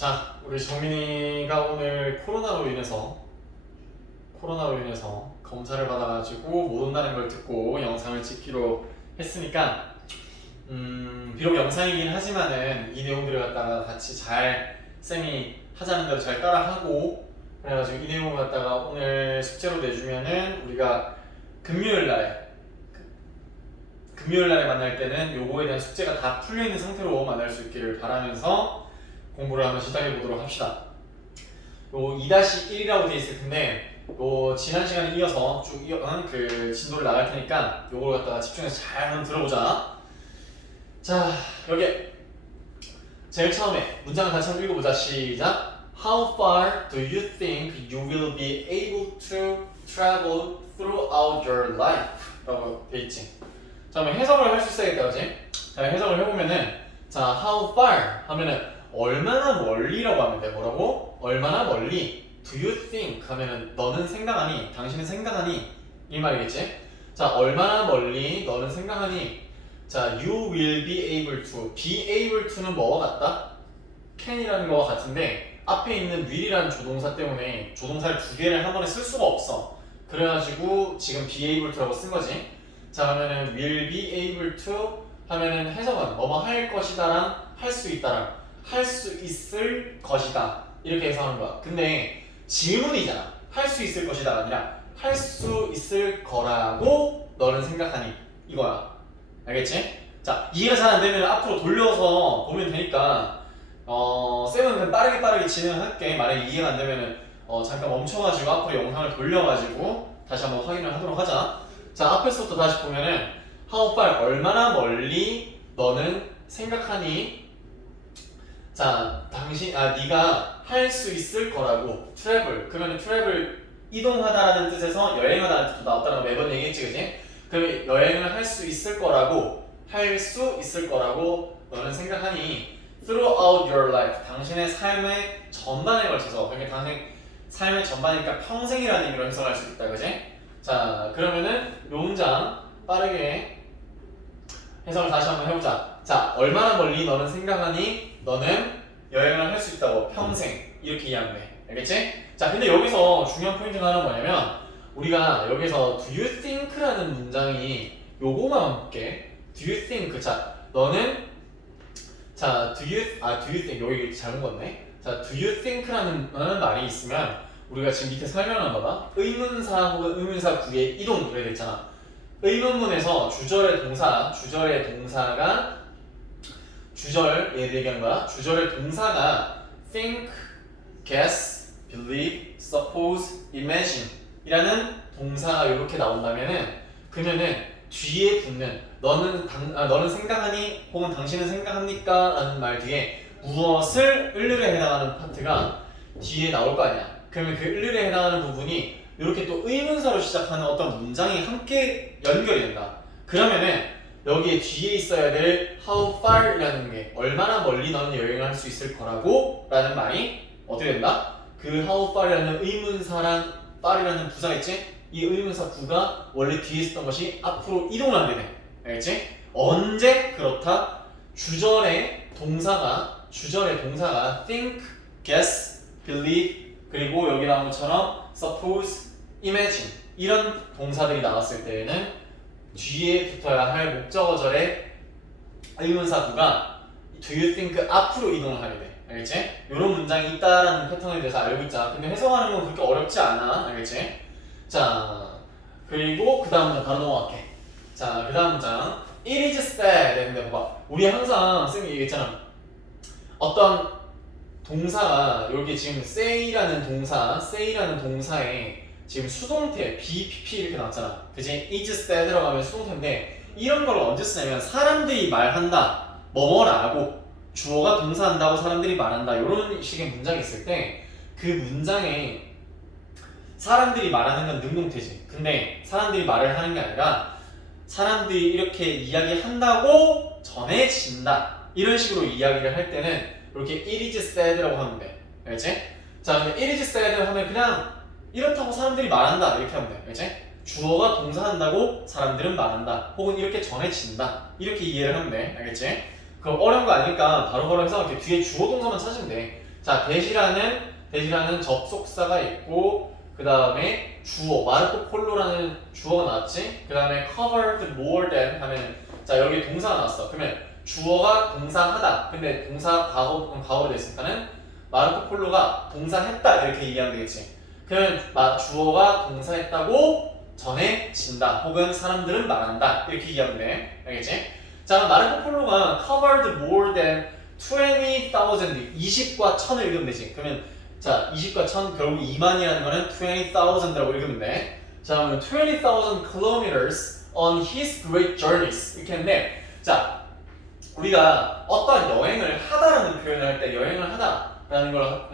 자, 우리 정민이가 오늘 코로나로 인해서 검사를 받아가지고 못 온다는 걸 듣고 영상을 찍기로 했으니까 비록 영상이긴 하지만은 이 내용들을 갖다가 같이 잘 쌤이 하자는 대로 잘 따라하고 그래가지고 이 내용을 갖다가 오늘 숙제로 내주면은 우리가 금요일 날에 만날 때는 요거에 대한 숙제가 다 풀려있는 상태로 만날 수 있기를 바라면서 공부를 한번 시작해 보도록 합시다. 요 2-1이라고 되어 있을 텐데 요 지난 시간에 이어서 쭉 그 진도를 나갈 테니까 요걸 갖다가 집중해서 잘 한번 들어보자. 자, 여기 제일 처음에 문장을 같이 한번 읽어보자. 시작. How far do you think you will be able to travel throughout your life? 라고 되어 있지. 자, 그럼 해석을 할 수 있어야겠다, 그지? 자, 해석을 해보면은 자, how far 하면은 얼마나 멀리라고 하면 돼. 뭐라고? 얼마나 멀리? Do you think 하면은 너는 생각하니? 당신은 생각하니? 이 말이겠지? 자, 얼마나 멀리 너는 생각하니? 자, you will be able to. be able to는 뭐와 같다? can이라는 거와 같은데 앞에 있는 will이라는 조동사 때문에 조동사를 두 개를 한 번에 쓸 수가 없어. 그래가지고 지금 be able to라고 쓴 거지. 자, 그러면은 will be able to 하면은 해석은 뭐뭐 할 것이다랑 할 수 있다랑 할 수 있을 것이다 이렇게 해석하는 거야. 근데 질문이잖아. 할 수 있을 것이다가 아니라 할 수 있을 거라고 너는 생각하니 이거야. 알겠지? 자, 이해가 잘 안 되면 앞으로 돌려서 보면 되니까 쌤은 그냥 빠르게 진행할게. 만약에 이해가 안 되면은 잠깐 멈춰가지고 앞으로 영상을 돌려가지고 다시 한번 확인을 하도록 하자. 자, 앞에서부터 다시 보면은 how far 얼마나 멀리 너는 생각하니? 자, 네가 할 수 있을 거라고 travel 그러면 travel 이동하다라는 뜻에서 여행하다라는 뜻도 나왔다는 거 매번 얘기했지, 그지? 그러면 여행을 할 수 있을 거라고 너는 생각하니 throughout your life 당신의 삶의 전반에 걸쳐서 그러니까 당신 삶의 전반이니까 평생이라는 의미로 해석할 수 있다, 그지? 자, 그러면은 요 문장 빠르게 해석을 다시 한번 해보자. 자, 얼마나 멀리 너는 생각하니? 너는 여행을 할 수 있다고 평생 이렇게 이해하면 돼. 알겠지? 자, 근데 여기서 중요한 포인트가 하나 뭐냐면 우리가 여기서 do you think라는 문장이 요거만 볼게. do you think 자, 너는 자, do you think 여기 잘못 봤네. 자, do you think라는 말이 있으면 우리가 지금 밑에 설명한 거다. 의문사 혹은 의문사 구의 이동 이렇게 됐잖아. 의문문에서 주절의 동사가 예를 얘기한 거야. 주절의 동사가 think, guess, believe, suppose, imagine 이라는 동사가 이렇게 나온다면은 그러면은 뒤에 붙는 너는 생각하니 혹은 당신은 생각합니까? 라는 말 뒤에 무엇을 을르에 해당하는 파트가 뒤에 나올 거 아니야. 그러면 그 을르에 해당하는 부분이 이렇게 또 의문사로 시작하는 어떤 문장이 함께 연결이 된다. 그러면은 여기에 뒤에 있어야 될 how far 이라는 게 얼마나 멀리 너는 여행을 할 수 있을 거라고 라는 말이 어떻게 된다? 그 how far 이라는 의문사랑 far이라는 부사가 있지? 이 의문사 구가 원래 뒤에 있었던 것이 앞으로 이동을 하게 돼. 알겠지? 언제 그렇다? 주절의 동사가 think, guess, believe 그리고 여기 나온 것처럼 suppose, imagine 이런 동사들이 나왔을 때에는 뒤에 붙어야 할 목적어절의 의문사 구가 do you think 앞으로 이동을 하게 돼. 알겠지? 이런 문장이 있다라는 패턴에 대해서 알고 있자. 근데 해석하는 건 그렇게 어렵지 않아. 알겠지? 자, 그리고 그 다음 문장 바로 넘어갈게. 자, 그 다음 문장 It is said 했는데 봐봐. 우리 항상 쌤이 얘기했잖아. 어떤 동사가 여기 지금 say라는 동사에 지금 수동태 BPP 이렇게 나왔잖아. 그치? is said라고 하면 수동태인데 이런 걸 언제 쓰냐면 사람들이 말한다 뭐뭐라고 주어가 동사한다고 사람들이 말한다 이런 식의 문장이 있을 때 그 문장에 사람들이 말하는 건 능동태지. 근데 사람들이 말을 하는 게 아니라 사람들이 이렇게 이야기한다고 전해진다 이런 식으로 이야기를 할 때는 이렇게 it is said라고 하면 돼. 알겠지? 자, 근데 it is said 하면 그냥 이렇다고 사람들이 말한다 이렇게 하면 돼. 알겠지? 주어가 동사한다고 사람들은 말한다 혹은 이렇게 전해진다 이렇게 이해를 하면 돼. 알겠지? 그럼 어려운 거 아니니까 바로바로 해서 이렇게 뒤에 주어 동사만 찾으면 돼. 자, 대시라는 접속사가 있고 그 다음에 주어 마르코 폴로라는 주어가 나왔지. 그 다음에 covered more than 하면 자 여기 동사가 나왔어. 그러면 주어가 동사하다. 근데 동사 과거로 됐으니까는 마르코 폴로가 동사했다 이렇게 얘기하면 되겠지. 그러면 주어가 동사했다고 전해진다. 혹은 사람들은 말한다. 이렇게 얘기하면 돼. 알겠지? 자, 마르코 폴로가 covered more than 20,000 20과 1000을 읽으면 되지. 그러면 자, 20과 1000 결국 2만이라는 거는 20,000이라고 읽으면 돼. 자, 그러면 20,000 kilometers on his great journeys 이렇게 했는데 자, 우리가 어떠한 여행을 하다라는 표현을 할 때 여행을 하다라는 걸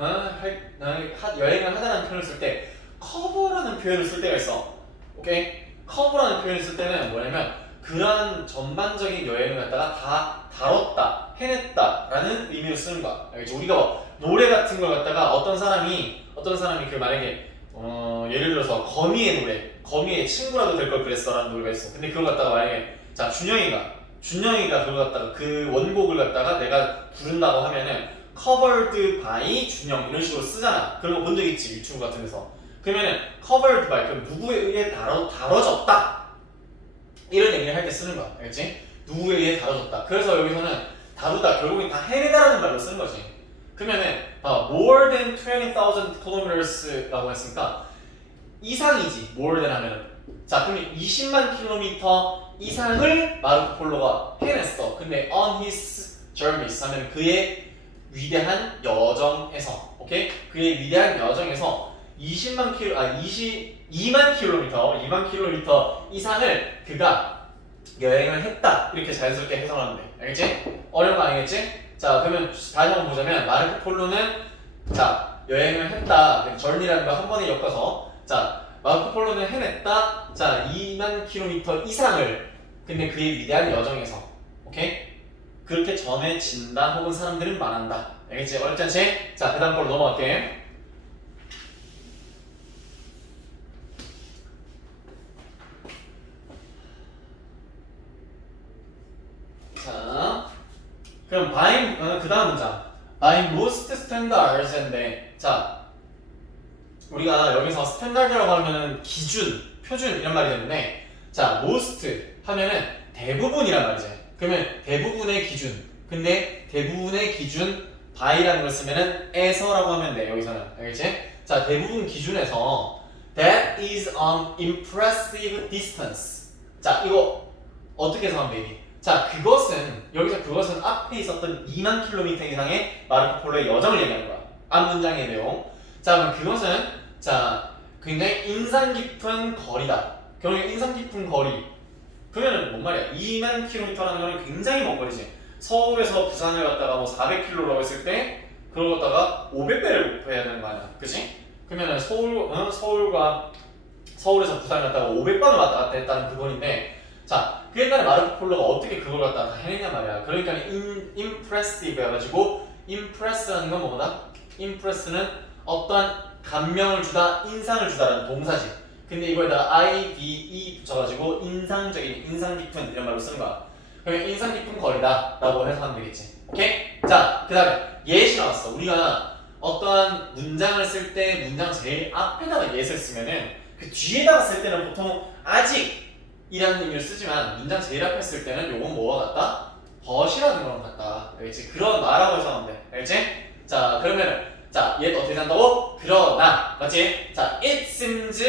여행을 하다라는 표현을 쓸 때 cover라는 표현을 쓸 때가 있어. 오케이? cover라는 표현을 쓸 때는 뭐냐면 그러한 전반적인 여행을 갖다가 다 다뤘다, 해냈다라는 의미로 쓰는 거야. 알겠지? 우리가 뭐 노래 같은 걸 갖다가 어떤 사람이 그 만약에 예를 들어서 거미의 노래, 거미의 친구라도 될 걸 그랬어라는 노래가 있어. 근데 그걸 갖다가 만약에 자 준영이가 그걸 갖다가 그 원곡을 갖다가 내가 부른다고 하면은 covered by 준영 이런 식으로 쓰잖아. 그런 거 본 적 있지 유튜브 같은 데서. 그러면은 covered by 그럼 누구에 의해 다뤄졌다 이런 얘기를 할 때 쓰는 거야. 알겠지? 누구에 의해 다뤄졌다. 그래서 여기서는 다루다 결국엔 다 해내다라는 말로 쓰는 거지. 그러면은 more than 20,000 kilometers라고 했으니까 이상이지. more than 하면은 자 그러면 20만 킬로미터 이상을 마르코 폴로가 해냈어. 근데 on his journeys 하면 그의 위대한 여정에서 오케이? 그의 위대한 여정에서 2만 킬로미터 이상을 그가 여행을 했다. 이렇게 자연스럽게 해석하면 돼. 알겠지? 어려운 거 아니겠지? 자, 그러면 다시 한번 보자면 마르코 폴로는 자, 여행을 했다. journey라는 거 한 번에 엮어서 자, 마르코 폴로는 해냈다. 자, 2만 킬로미터 이상을 근데 그의 위대한 여정에서 오케이? 그렇게 전해진다 혹은 사람들은 말한다. 알겠지? 어렵지 않지? 자, 그 다음 걸로 넘어갈게. 자, 그럼 그 다음 문장 by most standards인데 자, 우리가 여기서 스탠다드라고 하면은 기준, 표준 이런 말이 되는데 자, most 하면은 대부분이란 말이지. 그러면 대부분의 기준. 근데 대부분의 기준 by라는 걸 쓰면은 에서라고 하면 돼. 여기서는. 알겠지? 자, 대부분 기준에서 that is an impressive distance. 자, 이거 어떻게 해석하면 되니? 자, 여기서 그것은 앞에 있었던 2만 킬로미터 이상의 마르코 폴로의 여정을 얘기하는 거야. 앞 문장의 내용. 자, 그럼 그것은 자, 굉장히 인상 깊은 거리다. 굉장히 인상 깊은 거리. 그러면은 뭔 말이야? 2만 킬로미터라는 거는 굉장히 먼 거리지. 서울에서 부산을 갔다가 뭐 400킬로라고 했을 때 그걸 갖다가 500배를 곱해야 되는 거 아니야. 그치? 그러면은 서울에서 부산을 갔다가 500번을 왔다 갔다 했다는 그 거리인데 자, 그 옛날에 마르코 폴로가 어떻게 그걸 갖다가 다 해냈냐 말이야. 그러니까 impressive 해가지고 impress라는 건 뭐다? impress는 어떠한 감명을 주다, 인상을 주다라는 동사지. 근데 이거에다가 IDE 붙여가지고 인상적인, 인상 깊은 이런 말로 쓰는 거야. 그러면 인상 깊은 거리다 라고 해석하면 되겠지. 오케이? 자, 그 다음에 예시 나왔어. 우리가 어떠한 문장을 쓸 때 문장 제일 앞에다가 예를 쓰면은 그 뒤에다가 쓸 때는 보통 아직 이라는 의미를 쓰지만 문장 제일 앞에 쓸 때는 요건 뭐와 같다? 벗이라는 거랑 같다. 알겠지? 그런 말하고 해석하면 돼. 알겠지? 자, 그러면은 자, 얘도 어떻게 한다고? 그러나 맞지? 자, it seems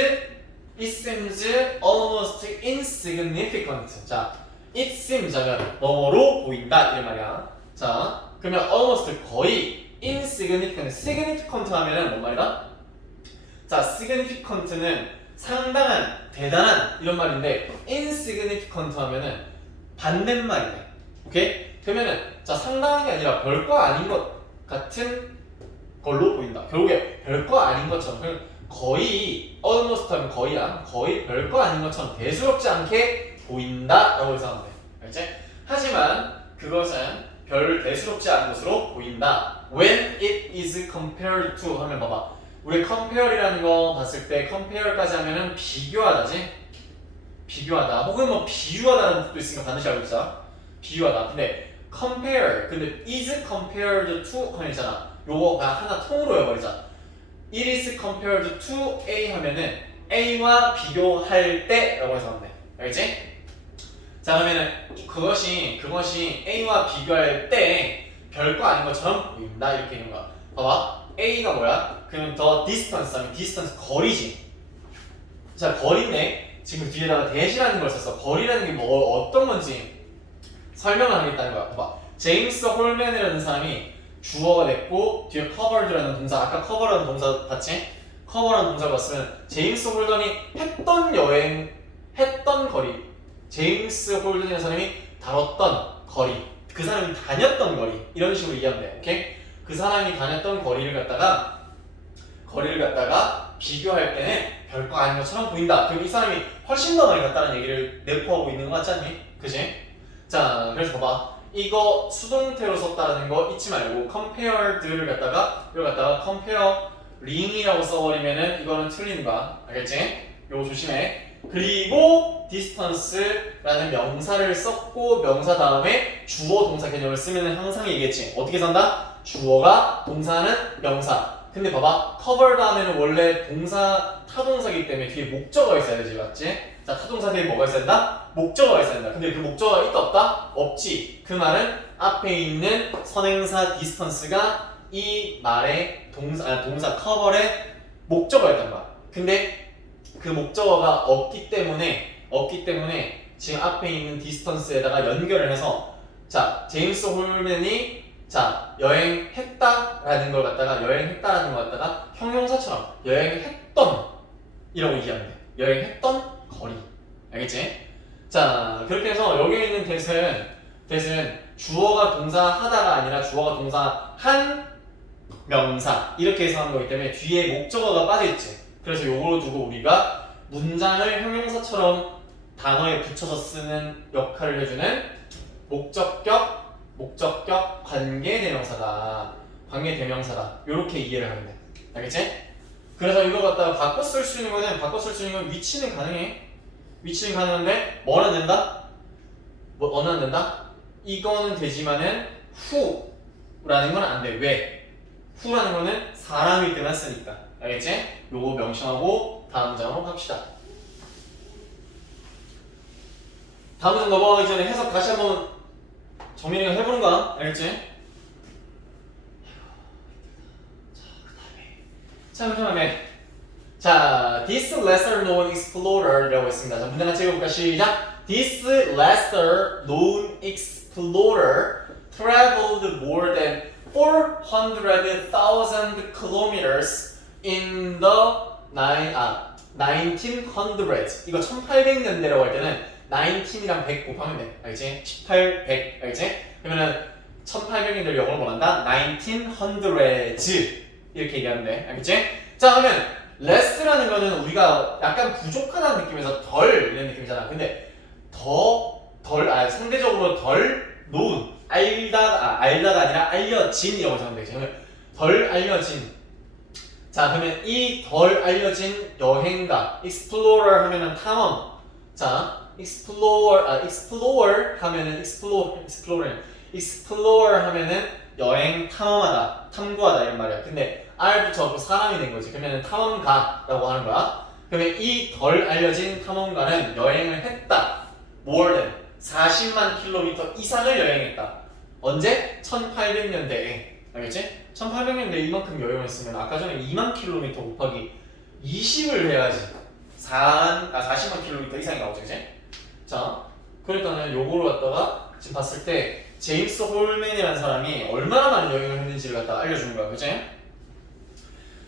almost insignificant. 자, it seems 하면 너머로 보인다 이런 말이야. 자, 그러면 almost 거의 significant 하면은 뭔 말이다? 자, significant는 상당한, 대단한 이런 말인데 insignificant 하면은 반대말이네. 오케이? 그러면은 자, 상당한 게 아니라 별거 아닌 것 같은 걸로 보인다. 결국에 별거 아닌 것처럼 거의 almost 하면 거의야. 거의 별거 아닌 것처럼 대수롭지 않게 보인다라고 해석하면 돼. 알지? 하지만 그것은 별 대수롭지 않은 것으로 보인다. When it is compared to 하면 봐봐. 우리 compare이라는 거 봤을 때 compare까지 하면은 비교하다지? 비교하다. 혹은 뭐 비유하다는 뜻도 있으니까 반드시 알고 있자. 비유하다. 근데 compare. 근데 is compared to 하면 있잖아. 요거 그냥 하나 통으로 외워버리자. It is compared to A 하면은 A와 비교할 때라고 해서 하면 돼. 알겠지? 자 그러면은 그것이 A와 비교할 때 별거 아닌 것처럼 보인다 이렇게 있는 거야. 봐봐. A가 뭐야? 그러면 더 distance 하면 distance 거리지. 자 거리인데 지금 뒤에다가 대시라는 걸 썼어. 거리라는 게 뭐 어떤 건지 설명을 하겠다는 거야. 봐봐. 제임스 홀맨이라는 사람이 주어가 됐고 뒤에 covered라는 동사 아까 cover라는 동사 봤지? cover라는 동사가 왔으면 제임스 홀던이 했던 거리 제임스 홀던이라는 사람이 다뤘던 거리 그 사람이 다녔던 거리 이런 식으로 이해하면 돼. 오케이? 그 사람이 다녔던 거리를 갖다가 비교할 때는 별거 아닌 것처럼 보인다. 그럼 이 사람이 훨씬 더 많이 갔다는 얘기를 내포하고 있는 거 같지 않니? 그지? 자 그래서 봐봐. 이거 수동태로 썼다는 거 잊지 말고 compared를 이걸 갖다가 comparing이라고 써버리면은 이거는 틀리는 거야. 알겠지? 요거 조심해. 그리고 distance라는 명사를 썼고 명사 다음에 주어 동사 개념을 쓰면은 항상 얘기했지. 어떻게 산다? 주어가 동사는 명사. 근데 봐봐. cover 다음에는 원래 동사 타동사이기 때문에 뒤에 목적어가 있어야 되지, 맞지? 자, 타동사 뒤에 뭐가 있어야 된다? 목적어가 있어야 된다. 근데 그 목적어가 있다 없다? 없지. 그 말은 앞에 있는 선행사 distance가 이 말의 동사 cover의 목적어였단 말이야. 근데 그 목적어가 없기 때문에 지금 앞에 있는 distance에다가 연결을 해서 자, 제임스 홀맨이 자, 여행했다라는 걸 갖다가 형용사처럼 여행했던 이라고 얘기하면 돼. 여행했던 거리. 알겠지? 자, 그렇게 해서 여기 있는 that은 주어가 동사하다가 아니라 주어가 동사한 명사 이렇게 해서 하는 거기 때문에 뒤에 목적어가 빠져있지. 그래서 요걸 두고 우리가 문장을 형용사처럼 단어에 붙여서 쓰는 역할을 해주는 목적격 관계대명사다. 요렇게 이해를 하면 돼. 알겠지? 그래서 이거 갖다가 바꿔 쓸 수 있는 건 위치는 가능해. 위치는 가능한데 뭐는 안 된다? 어는 안 된다? 이거는 되지만은 후라는 건 안 돼. 왜? 후라는 거는 사람일 때만 쓰니까. 알겠지? 요거 명심하고 다음 문장으로 갑시다. 다음 문장 넘어가기 전에 해석 다시 한번 정민이가 해보는 거야. 알겠지? 자, 그 다음에 this lesser known explorer라고 했습니다. 자, 문장 같이 읽어볼까? 시작! This lesser known explorer traveled more than 400,000 kilometers in the 1900s. 이거 1800년대라고 할 때는 19이랑 100 곱하면 돼. 알겠지? 18, 100. 알겠지? 그러면은 1800년대를 영어로 뭐한다? 1900s 이렇게 얘기하면 돼. 알겠지? 자, 그러면 less라는 거는 우리가 약간 부족하다는 느낌에서 덜 이런 느낌이잖아. 근데 상대적으로 덜 known 알다가 아니라 알려진이라고 생각하면 되겠지. 그러면 덜 알려진. 자, 그러면 이 덜 알려진 여행가 explorer 하면은 탐험. 자, explorer 하면은 여행 탐험하다, 탐구하다 이런 말이야. 근데 R 붙여갖고 사람이 된 거지. 그러면 탐험가라고 하는 거야. 그러면 이 덜 알려진 탐험가는 여행을 했다. more than 40만 킬로미터 이상을 여행했다. 언제? 1800년대에. 알겠지? 1800년대에 이만큼 여행을 했으면 아까 전에 2만 킬로미터 곱하기 20을 해야지 40만 킬로미터 이상이 나오죠. 그치? 자, 그러니까는 요거를 갖다가 지금 봤을 때 제임스 홀맨이라는 사람이 얼마나 많은 여행을 했는지를 갖다 알려주는 거야. 그치?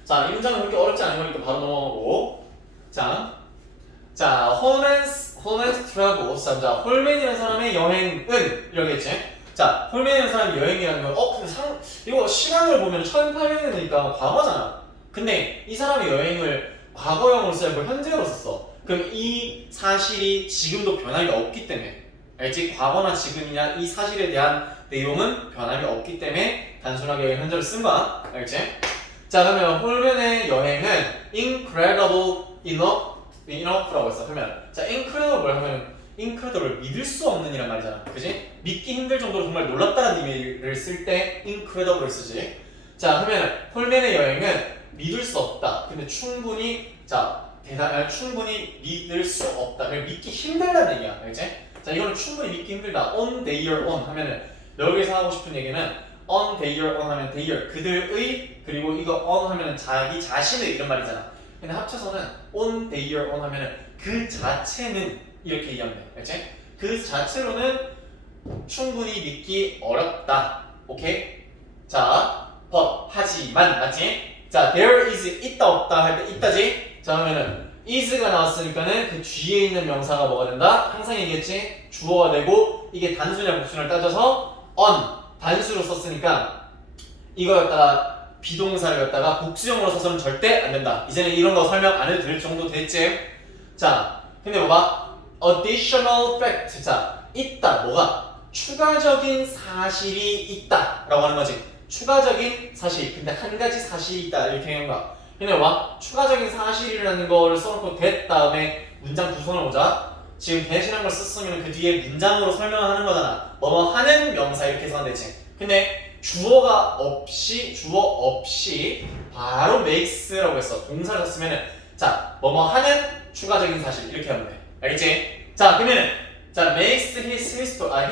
자, 이 문장은 그렇게 어렵지 않은 거니까 바로 넘어가고. 자, 홀맨's travels. 자, 홀맨이라는 사람의 여행은 이러겠지? 자, 홀맨이라는 사람의 여행이라는 건 근데 이거 시간을 보면 1800년이니까 과거잖아. 근데 이 사람의 여행을 과거형으로 쓰고 현재로 썼어. 그럼 이 사실이 지금도 변함이 없기 때문에, 알지? 과거나 지금이냐 이 사실에 대한 내용은 변함이 없기 때문에 단순하게 현재를 쓴 거야. 알지? 자, 그러면 홀맨의 여행은 incredible enough라고 했어. 그러면 자, incredible 하면 incredible 믿을 수 없는 이란 말이잖아. 그지? 믿기 힘들 정도로 정말 놀랍다는 의미를 쓸 때 incredible를 쓰지. 자, 그러면 홀맨의 여행은 믿을 수 없다. 근데 충분히 충분히 믿을 수 없다. 그러니까 믿기 힘들다는 얘기야. 알겠지? 자, 이거는 충분히 믿기 힘들다. On their own 하면은 여기서 하고 싶은 얘기는 on their own 하면 their 그들의 그리고 이거 on 하면은 자기 자신의 이런 말이잖아. 근데 합쳐서는 on their own 하면은 그 자체는 이렇게 얘기하면 돼. 알겠지? 그 자체로는 충분히 믿기 어렵다. 오케이? 자, but 하지만 맞지? 자, there is 있다 없다 할 때 있다지? 자, 그러면은 is가 나왔으니까는 그 뒤에 있는 명사가 뭐가 된다? 항상 얘기했지? 주어가 되고 이게 단수냐 복수냐를 따져서 on 단수로 썼으니까 이거 갖다가 비동사를 갖다가 복수형으로 써서는 절대 안 된다. 이제는 이런 거 설명 안 해도 될 정도 됐지? 자, 근데 봐봐. additional fact. 자, 있다. 뭐가? 추가적인 사실이 있다. 라고 하는 거지. 추가적인 사실. 근데 한 가지 사실이 있다. 이렇게 하는 거야. 근데 봐봐. 추가적인 사실이라는 거를 써놓고 that 다음에 문장 구성을 보자. 지금 대신한 걸 썼으면 그 뒤에 문장으로 설명하는 거잖아. 뭐뭐 하는 명사 이렇게 해서 되지. 근데 주어 없이 바로 makes라고 했어. 동사를 썼으면은 자, 뭐뭐 하는 추가적인 사실 이렇게 하면 돼. 알겠지? 자, 그러면은 자, makes his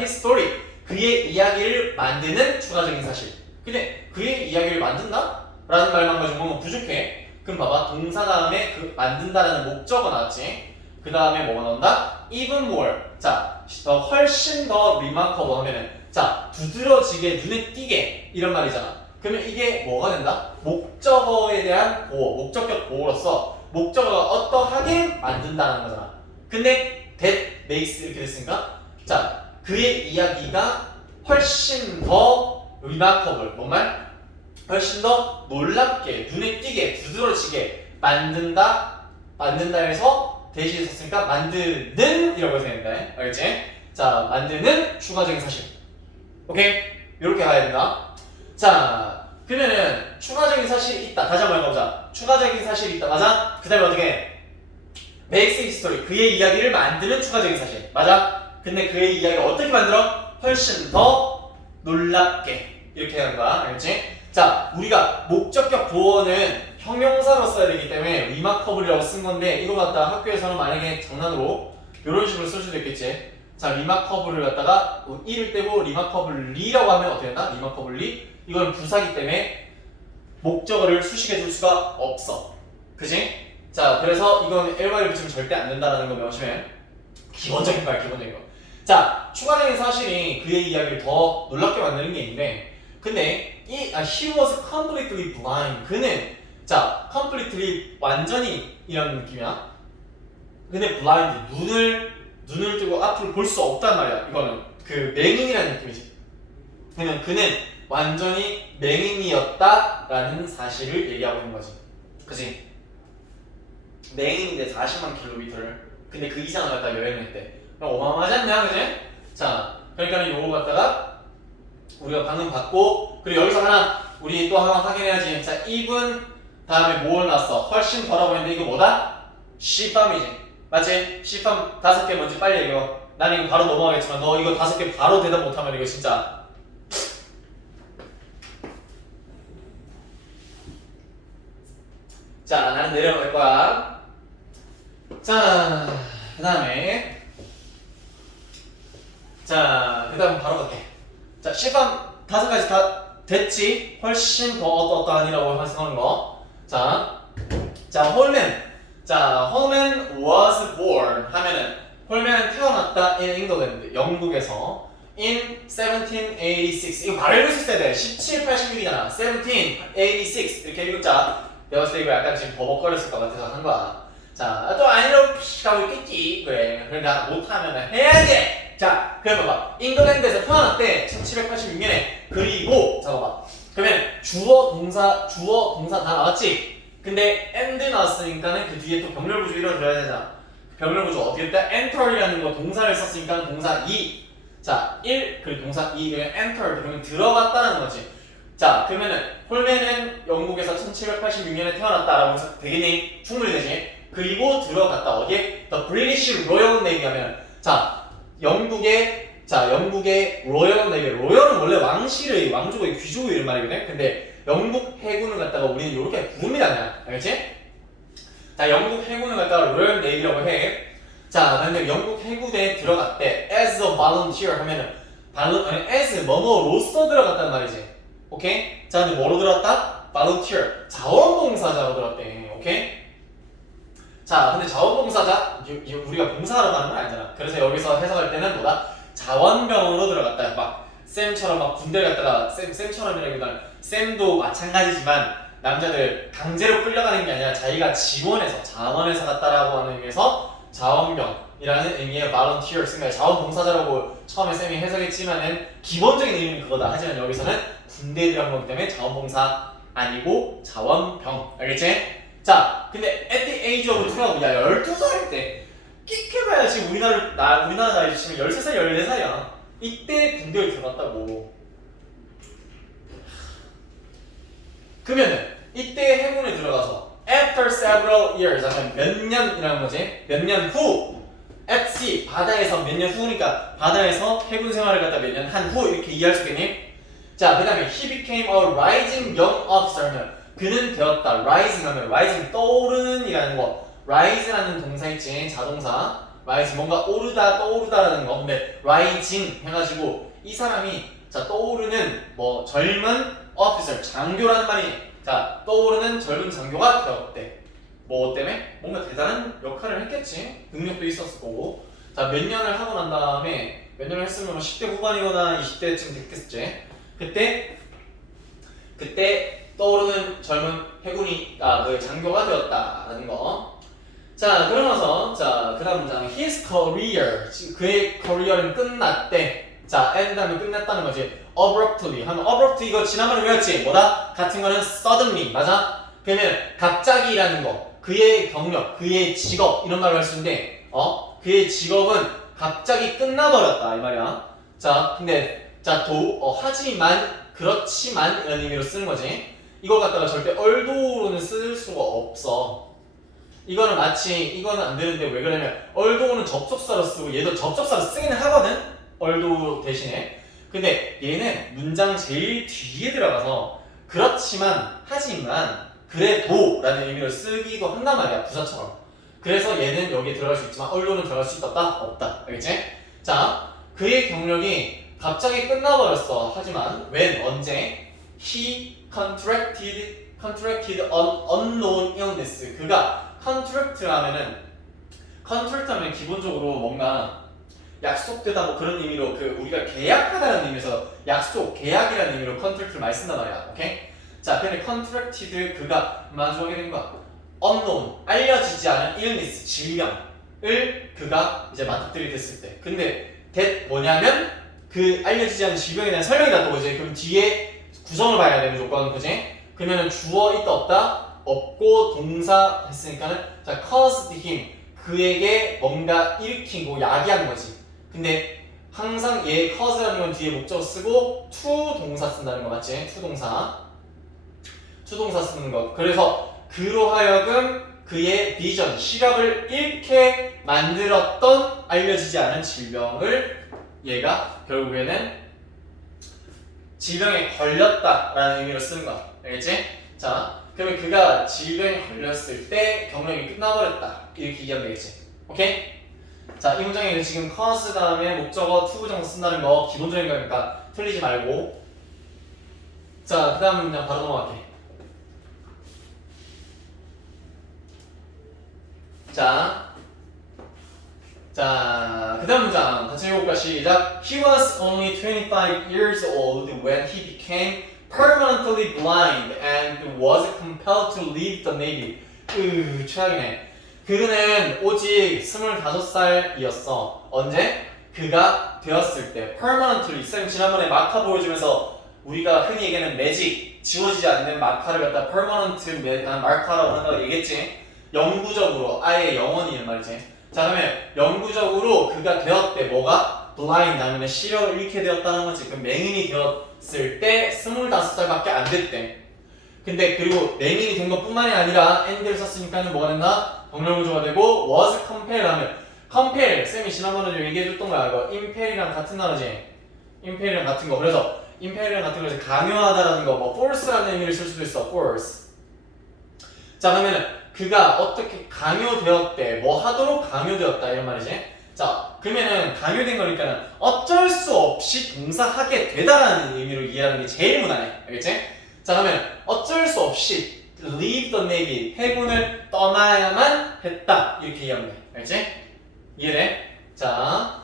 story 그의 이야기를 만드는 추가적인 사실. 근데 그의 이야기를 만든다? 라는 말만 가지고 보면 부족해. 그럼 봐봐. 동사 다음에 그 만든다라는 목적어 나왔지? 그 다음에 뭐가 나온다? even more. 자, 훨씬 더 remarkable 하면은 자, 두드러지게 눈에 띄게 이런 말이잖아. 그러면 이게 뭐가 된다? 목적어에 대한 보호, 목적격 보호로서 목적어가 어떠하게 만든다는 거잖아. 근데 that makes 이렇게 됐으니까 자, 그의 이야기가 훨씬 더 remarkable, 뭔 말? 훨씬 더 놀랍게, 눈에 띄게, 두드러지게 만든다 해서 대신에 썼으니까 만드는 이라고 해서 된다. 알겠지? 자, 만드는 추가적인 사실. 오케이? 이렇게 가야 된다. 자, 그러면은 추가적인 사실이 있다. 다시 한번 해보자. 추가적인 사실이 있다. 맞아? 그 다음에 어떻게 해? makes his story. 그의 이야기를 만드는 추가적인 사실. 맞아? 근데 그의 이야기를 어떻게 만들어? 훨씬 더 놀랍게. 이렇게 하는 거야. 알겠지? 자, 우리가 목적격 보어는 형용사로 써야 되기 때문에 remarkable이라고 쓴 건데 이거 갖다가 학교에서는 만약에 장난으로 이런 식으로 쓸 수도 있겠지. 자, remarkable을 갖다가 이를 떼고 remarkably라고 하면 어떻게 된다? remarkably 이건 부사기 때문에 목적어를 수식해 줄 수가 없어. 그지? 자, 그래서 이건 el과를 붙이면 절대 안 된다라는 거 명심해. 기본적인 거야, 기본적인 거. 자, 추가적인 사실이 그의 이야기를 더 놀랍게 만드는 게 있는데 근데 he was completely blind. 그는 자, completely 완전히 이런 느낌이야. 근데 blind 눈을 뜨고 앞을 볼 수 없단 말이야. 이거는 그 맹인이라는 느낌이지. 그는 완전히 맹인이었다라는 사실을 얘기하고 있는 거지. 그치? 맹인인데 40만 킬로미터를 근데 그 이상을 갖다 여행을 했대. 그럼 어마어마하지 않냐, 그지? 자, 그러니까 이거 갖다가 우리가 방금 봤고 그리고 여기서 하나 우리 또 하나 확인해야지. 자, even 다음에 뭘 났어? 훨씬 더라고 했는데 이거 뭐다? 시팜이지. 맞지? 시팜 5개 뭔지 빨리 읽어. 나는 이거 바로 넘어가겠지만 너 이거 5개 바로 대답 못하면 이거 진짜 자, 나는 내려갈 거야. 자, 그 다음에 그 다음 바로 갈게. 자, 시팜 5가지 다 됐지? 훨씬 더 어떠어떠하니라고 하는 거. 자, 홀맨. 자, 홀맨 was born 하면은 홀맨은 태어났다 in England, 영국에서 in 1786. 이거 바로 읽을 수 있어야 돼. 1786이잖아. 1786 이렇게 읽자. 내가 봤을 때 이거 약간 지금 버벅거렸을 것 같아서 한 거야. 자, 또 아니라고 하고 있겠지. 그래. 그러니까 못하면 해야 돼. 자, 그래 봐봐. 잉글랜드에서 태어났대. 1786년에. 그리고 잠깐만. 그러면 주어 동사 다 나왔지? 근데 and 나왔으니까는 그 뒤에 또 병렬구조 이뤄줘야 되잖아. 병렬구조 어떻게 했다? enter이라는 거 동사를 썼으니까 동사 2. 자, 1 그리고 동사 2 그러면 entered 그러면 들어갔다는 거지. 자, 그러면은 홀맨은 영국에서 1786년에 태어났다라고 해서 되겠니? 충분히 되지. 그리고 들어갔다 어디에? The British Royal Navy 하면 영국의 로열 네이비. 로열은 원래 왕실의 왕족의 귀족의 이런 말이거든. 근데 영국 해군을 갖다가 우리는 이렇게 부릅니다 그냥. 알겠지? 자, 영국 해군을 갖다가 로열 네이비라고 해. 자, 근데 영국 해군에 들어갔대. as a volunteer 하면은 as 뭐뭐로서 들어갔단 말이지. 오케이? 자, 근데 뭐로 들어갔다? volunteer 자원봉사자로 들어갔대. 오케이? 자, 근데 자원봉사자 우리가 봉사하러 가는 건 아니잖아. 그래서 여기서 해석할 때는 뭐다? 자원병으로 들어갔다. 막 쌤처럼 막 군대 갔다가 쌤처럼이라기보다는 쌤도 마찬가지지만 남자들 강제로 끌려가는 게 아니라 자기가 지원해서 자원해서 갔다라고 하는 의미에서 자원병이라는 의미의 volunteer 쓴 자원봉사자라고 처음에 쌤이 해석했지만은 기본적인 의미는 그거다. 하지만 여기서는 군대에 들어간 거기 때문에 자원봉사 아니고 자원병. 알겠지? 자, 근데 at the age of 12, 야 12살일 때 끽해봐야 지금 우리나라 나이 치면 13살, 14살이야. 이때 군대에 들어갔다고. 그러면은 이때 해군에 들어가서 after several years 하면 몇 년이라는 거지? 몇 년 후 at sea 바다에서 몇 년 후니까 바다에서 해군 생활을 갖다 몇 년 한 후 이렇게 이해할 수 있겠니? 자, 그 다음에 he became a rising young officer면 그는 되었다. rising 하면 rising 떠오르는 이라는 거. rise라는 동사 있지 자동사. rise 뭔가 오르다 떠오르다라는 거. 근데 rising 해가지고 이 사람이 자 떠오르는 뭐 젊은 officer 장교라는 말이 자 떠오르는 젊은 장교가 되었대. 뭐 때문에? 뭔가 대단한 역할을 했겠지. 능력도 있었을 거고. 자 몇 년을 하고 난 다음에 몇 년을 했으면 뭐 10대 후반이거나 20대쯤 됐겠지. 그때 떠오르는 젊은 해군이 그 장교가 되었다라는 거. 자 그러면서 자 그다음 문장 his career 그의 커리어는 끝났대. 자 end 하면 끝났다는 거지. abruptly 하면 abrupt 이거 지난번에 외웠지? 뭐다? 같은 거는 suddenly 맞아? 그러면 갑자기라는 거 그의 경력 그의 직업 이런 말을 할 수 있는데 그의 직업은 갑자기 끝나버렸다 이 말이야. 자 근데 하지만 그렇지만 이런 의미로 쓰는 거지. 이걸 갖다가 절대 얼도로는 쓸 수가 없어. 이거는 마치 이거는 안 되는데 왜 그러냐면 얼도는 접속사로 쓰고 얘도 접속사로 쓰기는 하거든. 얼도 대신에. 근데 얘는 문장 제일 뒤에 들어가서 그렇지만 하지만 그래도 라는 의미로 쓰기도 한단 말이야 부사처럼. 그래서 얘는 여기에 들어갈 수 있지만 얼도는 들어갈 수 있다? 없다. 알겠지? 자 그의 경력이 갑자기 끝나버렸어. 하지만 when 언제 he contracted an unknown illness. 그가 contract 하면 기본적으로 뭔가 약속되다 뭐 그런 의미로 우리가 계약하다는 의미에서 약속, 계약이라는 의미로 contract를 많이 쓴단 말이야. 오케이? 자, 근데 contracted 그가 마주하게 된 거야. unknown 알려지지 않은 illness 질병을 그가 이제 맞닥뜨리게 됐을 때. 근데 that 뭐냐면 그 알려지지 않은 질병에 대한 설명이다 또 이제 그럼 뒤에 구성을 봐야 돼 무조건 그지? 그러면은 주어 있다 없다? 없고 동사 했으니까는 자 caused him 그에게 뭔가 일으키고 야기한 거지. 근데 항상 얘 cause라는 건 뒤에 목적 쓰고 to 동사 쓴다는 거 맞지? to 동사 쓰는 거. 그래서 그로 하여금 그의 비전 시력을 잃게 만들었던 알려지지 않은 질병을 얘가 결국에는 질병에 걸렸다라는 의미로 쓰는 거야. 알겠지? 자, 그러면 그가 질병에 걸렸을 때 경력이 끝나버렸다. 이렇게 이해하면 되겠지? 오케이? 자, 이 문장에는 지금 cause 다음에 목적어 to 부정사 쓴다는 거 기본적인 거니까 틀리지 말고. 자, 그 다음 문장 바로 넘어갈게. 자, 그 다음 문장 같이 읽어볼까? 시작. He was only 25 years old when he became permanently blind and was compelled to leave the Navy. 최악이네. 그는 오직 25살이었어. 언제? 그가 되었을 때. permanently. 쌤 지난번에 마카 보여주면서 우리가 흔히 얘기하는 매직, 지워지지 않는 마카를 갖다 permanent 마카라고 한다고 얘기했지. 영구적으로, 아예 영원히 말이지. 자 그러면 영구적으로 그가 되었대. 뭐가? blind 하면 시력을 잃게 되었다는 거지. 그럼 맹인이 되었을 때 25살밖에 안 됐대. 근데 그리고 맹인이 된 것뿐만이 아니라 and를 썼으니까는 뭐가 됐나? 동렬구조가 되고 was compelled 하면 compel 쌤이 지난번에 좀 얘기해줬던 거야. 이거 impel이랑 같은 단어지. impel이랑 같은 거. 그래서 impel이랑 같은 거 이제 강요하다라는 거, 뭐 force라는 의미를 쓸 수도 있어. force. 자, 그러면은 그가 어떻게 강요되었대, 뭐 하도록 강요되었다 이런 말이지. 자, 그러면은 강요된 거니까는 어쩔 수 없이 동사하게 되다라는 의미로 이해하는 게 제일 무난해. 알겠지? 자, 그러면 어쩔 수 없이 leave the Navy, 해군을 떠나야만 했다 이렇게 이해하면 돼. 알겠지? 이해돼? 자,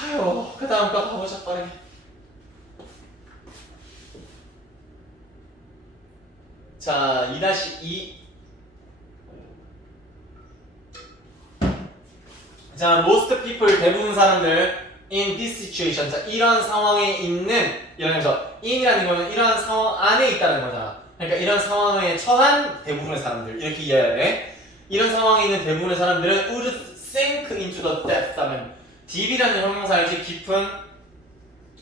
아유, 그 다음 거 가보자 빠르게. 자, 2-2. 자, most people, 대부분 사람들 in this situation, 자, 이런 상황에 있는, 이러면서 in이라는 거는 이런 상황 안에 있다는 거잖아. 그러니까 이런 상황에 처한 대부분의 사람들 이렇게 이해해야 돼. 이런 상황에 있는 대부분의 사람들은 would sink into the depth 하면 deep이라는 형용사 알지? 깊은.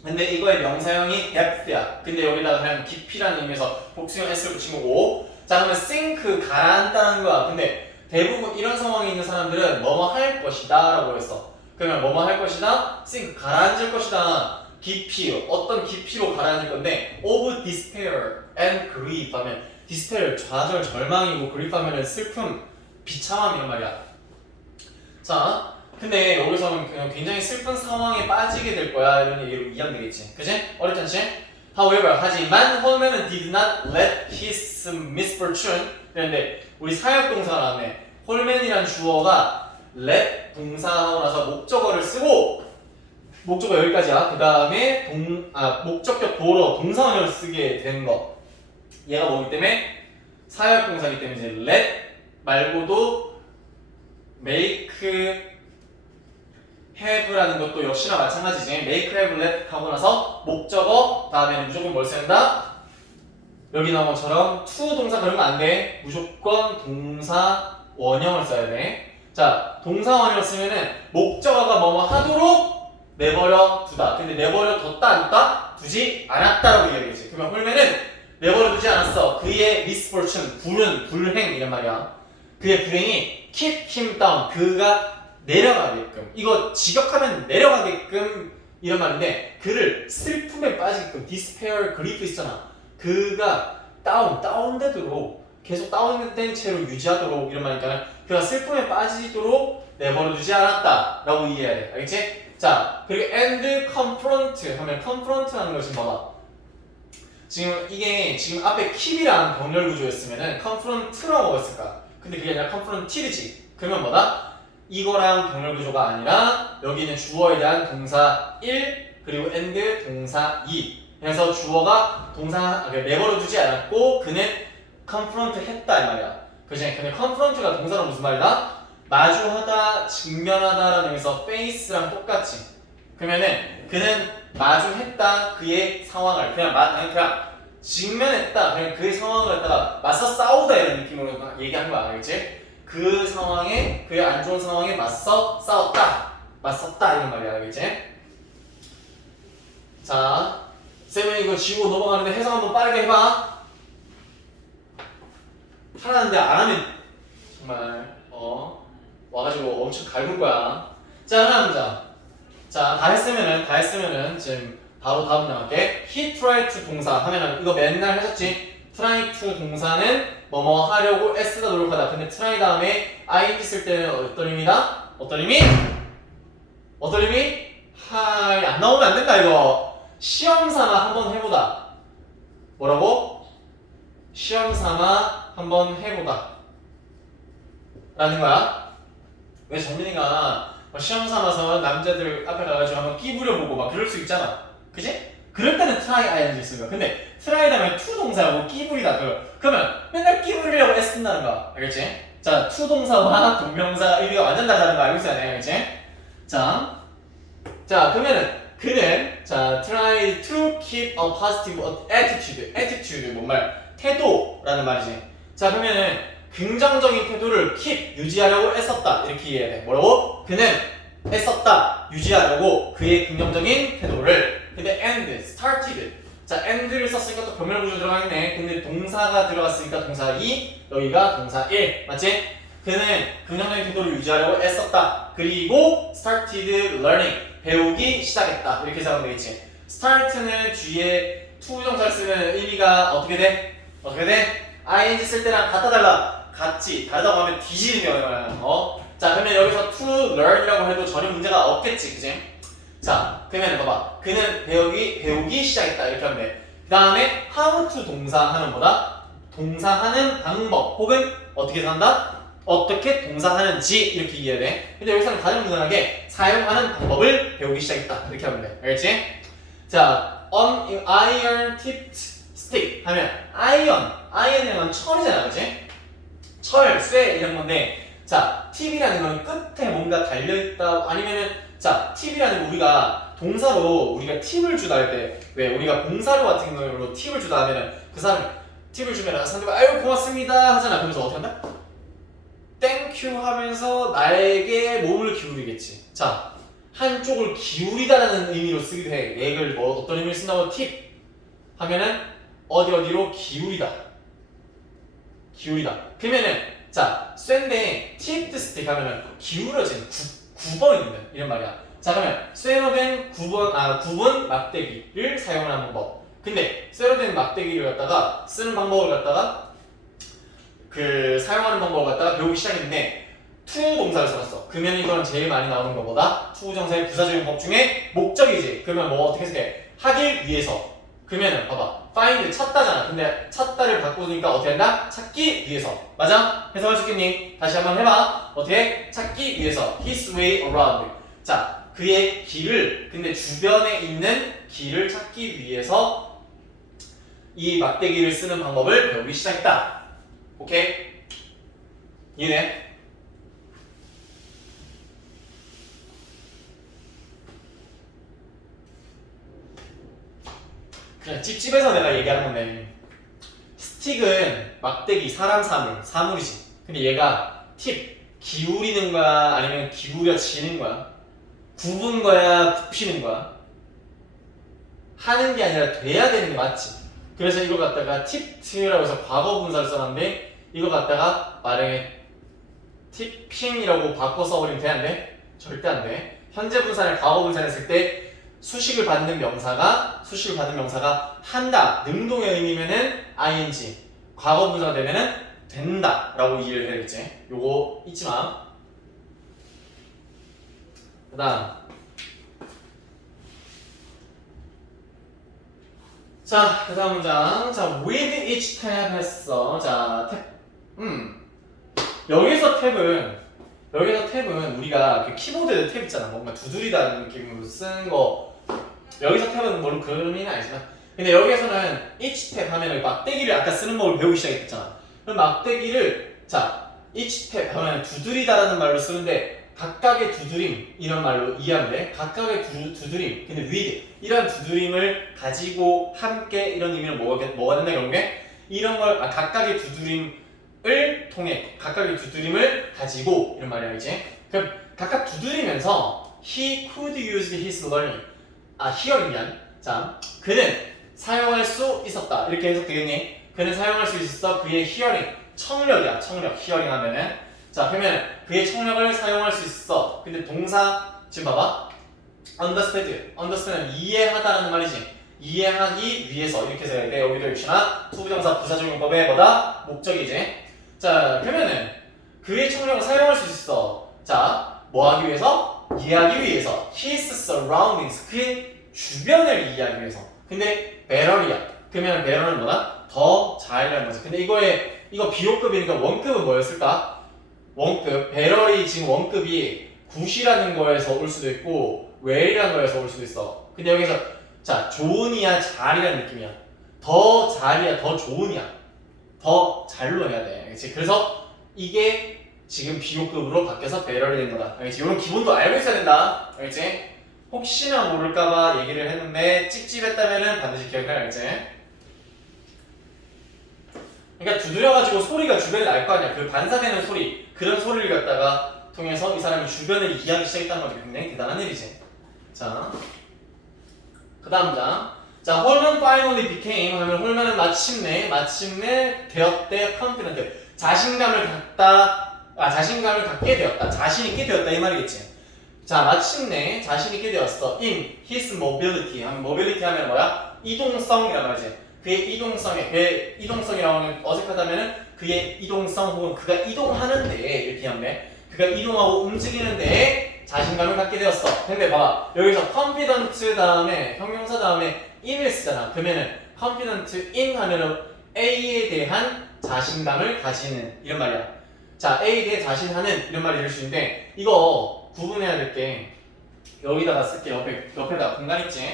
근데 이거의 명사형이 depth야. 근데 여기다가 그냥 깊이라는 의미에서 복수형 s를 붙인 거고. 자, 그러면 sink, 가라앉다는 거야. 근데 대부분 이런 상황에 있는 사람들은 뭐뭐 할 것이다 라고 했어. 그러면 뭐뭐 할 것이다? sink, 가라앉을 것이다. 깊이, 어떤 깊이로 가라앉을 건데 of despair and grief 하면 despair, 좌절, 절망이고 grief 하면 슬픔, 비참함 이런 말이야. 자, 근데 여기서는 그냥 굉장히 슬픈 상황에 빠지게 될 거야 이런 얘기로 이해하면 되겠지. 그치? 어렵지 않지? However, 하지만 홀맨은 did not let his misfortune. 그런데 우리 사역동사 나왔네. 홀맨이란 주어가 let 동사하고 나서 목적어를 쓰고, 목적어 여기까지야. 그 다음에 목적격 보러 동사원형을 쓰게 된 거. 얘가 뭐기 때문에? 사역동사이기 때문에 이제 let 말고도 make, have라는 것도 역시나 마찬가지지. make, have, let 하고 나서 목적어 다음에는 무조건 뭘 쓰는다? 여기 나온 것처럼 to 동사 그러면 안 돼. 무조건 동사 원형을 써야 돼. 자, 동사 원형을 쓰면은 목적어가 뭐뭐 하도록 내버려 두다. 근데 내버려 뒀다 안 뒀다? 두지 않았다라고 이야기하지. 그러면 홀맨은 내버려 두지 않았어. 그의 misfortune, 불행 이란 말이야. 그의 불행이 keep him down, 그가 내려가게끔, 이거 직역하면 내려가게끔 이런 말인데, 그를 슬픔에 빠지게끔, despair, grief 있잖아. 그가 다운되도록, 계속 다운된 채로 유지하도록 이런 말이니까 그가 슬픔에 빠지도록 내버려두지 않았다 라고 이해해야 돼. 알겠지? 자, 그리고 and confront 하면 confront 하는 것이 뭐다? 지금 이게 지금 앞에 keep이랑 병렬 구조였으면은 confront라고 했을까? 근데 그게 아니라 confronted지. 그러면 뭐다? 이거랑 병렬 구조가 아니라 여기는 주어에 대한 동사 1 그리고 and 동사 2. 그래서 주어가 동사 내버려 두지 않았고 그는 confront 했다 이 말이야. 그지? 근데 confront가 동사로 무슨 말이다? 마주하다, 직면하다라는 의미에서 face랑 똑같지. 그러면은 그는 마주했다 그의 상황을 그냥 직면했다 그냥 그의 상황을 갖다가 맞서 싸우다 이런 느낌으로 얘기한 거 알겠지? 그 상황에 그의 안 좋은 상황에 맞서 싸웠다, 맞섰다 이런 말이야, 알겠지? 자, 쌤은 이거 지우고 넘어가는데 해석 한번 빠르게 해봐. 하라는데 안 하면 정말 와가지고 엄청 갈굴 거야. 자, 하나 문장. 자, 다 했으면은 지금 바로 다음 나갈게. he tried to 동사 하면은 이거 맨날 하셨지? try to 동사는 뭐뭐 하려고 애쓰다 노력하다. 근데 try 다음에 ing 쓸 때는 어떤 의미다? 어떤 의미? 하이 안 나오면 안 된다 이거. 시험 삼아 한번 해보다. 뭐라고? 시험 삼아 한번 해보다 라는 거야. 왜 정민이가 시험 삼아서 남자들 앞에 가가지고 한번 끼 부려보고 막 그럴 수 있잖아. 그치? 그럴 때는 try ing 쓰는 거야. 근데 try 다음에 to 동사하고 끼 부리다 그러면 맨날 끼 부리려고 애쓴다는 거야. 알겠지? 자, to 동사와 동명사 의미가 완전 다르다는 거 알고 있어야 돼. 알겠지? 자 그러면은 그는 try to keep a positive attitude 뭔 말? 태도라는 말이지. 자, 그러면은 긍정적인 태도를 keep 유지하려고 애썼다 이렇게 이해해야 돼. 뭐라고? 그는 애썼다 유지하려고 그의 긍정적인 태도를. 근데 and started. 자, and를 썼으니까 또 병렬 구조 들어가 있네. 근데 동사가 들어갔으니까 동사 2, 여기가 동사 1 맞지? 그는 긍정적인 태도를 유지하려고 애썼다. 그리고 started learning 배우기 시작했다 이렇게 생각하면 되겠지. start는 뒤에 투부정사를 쓰면 의미가 어떻게 돼? 어떻게 돼? ing 쓸 때랑 같아 달라? 같지. 다르다고 하면 뒤지는 거야. 자, 그러면 여기서 to learn이라고 해도 전혀 문제가 없겠지, 그지? 자, 그러면 봐봐. 그는 배우기 시작했다. 이렇게 하면 돼. 그 다음에 how to 동사하는 뭐다? 동사하는 방법 혹은 어떻게 한다? 어떻게 동사하는지 이렇게 이해해야 돼. 근데 여기서는 가장 무난하게 사용하는 방법을 배우기 시작했다. 이렇게 하면 돼. 알겠지? 자, on iron tipped stick 하면 iron이라는 건 철이잖아, 그지? 철, 쇠 이런 건데, 자, 팁이라는 건 끝에 뭔가 달려있다 아니면은 자, 팁이라는 거 우리가 동사로 우리가 팁을 주다 할 때 왜 우리가 봉사료 같은 걸로 팁을 주다 하면은 그 사람이 팁을 주면 상대가 아유 고맙습니다 하잖아. 그러면서 어떻게 한다? 땡큐 하면서 나에게 몸을 기울이겠지. 자, 한쪽을 기울이다라는 의미로 쓰기도 해. 얘를 뭐 어떤 의미를 쓴다고 팁 하면은 어디로 기울이다. 그러면은 자, 쇠인데 팁드 스틱 하면은 기울어진 9번 있는 이런 말이야. 자, 그러면 쇠로 된 9분 막대기를 사용하는 방법. 근데 쇠로 된 막대기를 갖다가 쓰는 방법을 갖다가 사용하는 방법을 갖다가 배우기 시작했는데 to 동사를 써놨어. 그러면 이건 제일 많이 나오는 것보다 to 정사의 부사적인 법 중에 목적이지. 그러면 뭐 어떻게 생각해? 하길 위해서. 그러면은 봐봐. find 찾다잖아. 근데 찾다를 바꾸니까 어떻게 한다? 찾기 위해서. 맞아? 해석할 수 있겠니? 다시 한번 해봐. 어떻게? 찾기 위해서. His way around. 자, 그의 길을 근데 주변에 있는 길을 찾기 위해서 이 막대기를 쓰는 방법을 배우기 시작했다. 오케이? 이해돼? 그냥 찝찝해서 내가 얘기하는 건데 스틱은 막대기, 사물이지. 근데 얘가 팁, 기울이는 거야 아니면 기울여지는 거야? 굽은 거야 굽히는 거야? 하는 게 아니라 돼야 되는 게 맞지. 그래서 이거 갖다가 팁트라고 해서 과거 분사를 써놨는데 이거 갖다가 만약에 티핑이라고 바꿔 써버리면 돼? 안 돼? 절대 안 돼. 현재 분사를 과거 분사를 했을 때 수식을 받는 명사가 한다, 능동의 의미면은 ing, 과거 분사가 되면은 된다 라고 이해를 해야겠지. 요거 잊지 마. 그 다음 자, 그 다음 문장. 자, with each tab 했어. 자, 탭. 여기서 탭은 우리가 그 키보드에 탭 있잖아. 뭔가 두드리다는 느낌으로 쓴 거. 여기서 탭은 물론 그런 의미는 아니지만. 근데 여기에서는 each 탭 하면 막대기를 아까 쓰는 법을 배우기 시작했잖아. 그럼 막대기를, 자, each 탭 하면 두드리다라는 말로 쓰는데 각각의 두드림 이런 말로 이해하면 돼. 각각의 두드림. 근데 with 이런 두드림을 가지고 함께 이런 의미는 뭐가 된다 결국에 이런 걸 각각의 두드림을 통해 각각의 두드림을 가지고 이런 말이야 이제. 그럼 각각 두드리면서 he could use his learning. hearing이면 자 그는 사용할 수 있었다 이렇게 해석되겠니? 그는 사용할 수 있었어. 그의 hearing 청력이야. 청력 hearing 하면은 자 그러면 그의 청력을 사용할 수 있어. 근데 동사 지금 봐봐. understand은 이해하다라는 말이지. 이해하기 위해서 이렇게 해서 해야 돼. 여기도 역시나 투부정사 부사적용법의 뭐다? 목적이지. 자 그러면은 그의 청력을 사용할 수 있어. 자 뭐 하기 위해서? 이해하기 위해서. His surroundings 그의 주변을 이해하기 위해서. 근데 better이야. 그러면 better는 뭐다? 더 잘이라는 거지. 근데 이거 비호급이니까 원급은 뭐였을까? 원급. better이 지금 원급이 굿이라는 거에서 올 수도 있고 well이라는 거에서 올 수도 있어. 근데 여기서 자 좋은이야 잘이라는 느낌이야. 더 잘이야 더 좋은이야. 더 잘로 해야 돼. 그렇지? 그래서 이게 지금 비호급으로 바뀌어서 배럴이 된 거다. 알겠지? 이런 기본도 알고 있어야 된다. 알겠지? 혹시나 모를까봐 얘기를 했는데 찝찝했다면은 반드시 기억해야 알겠지? 그러니까 두드려가지고 소리가 주변에 날 거 아니야. 그 반사되는 소리 그런 소리를 갖다가 통해서 이 사람이 주변을 이해하기 시작했다는 거지. 굉장히 대단한 일이지. 자, 그 다음 장. 자, 홀만 finally became 하면 홀만은 마침내 되었대 confident 자신감을 갖게 되었다. 자신 있게 되었다 이 말이겠지. 자, 마침내 자신이 있게 되었어. in his mobility. mobility 하면 뭐야? 이동성이란 말이지. 그의 이동성에, 그의 이동성이라고 하면 어색하다면은 그의 이동성 혹은 그가 이동하는데 이렇게 하면 돼. 그가 이동하고 움직이는데 자신감을 갖게 되었어. 근데 봐봐. 여기서 confident 다음에 형용사 다음에 in을 쓰잖아. 그러면은 confident in 하면은 A에 대한 자신감을 가지는 이런 말이야. 자, A에 대해 자신하는 이런 말이 될 수 있는데 이거 구분해야 될 게 여기다가 쓸게. 옆에다 공간 있지?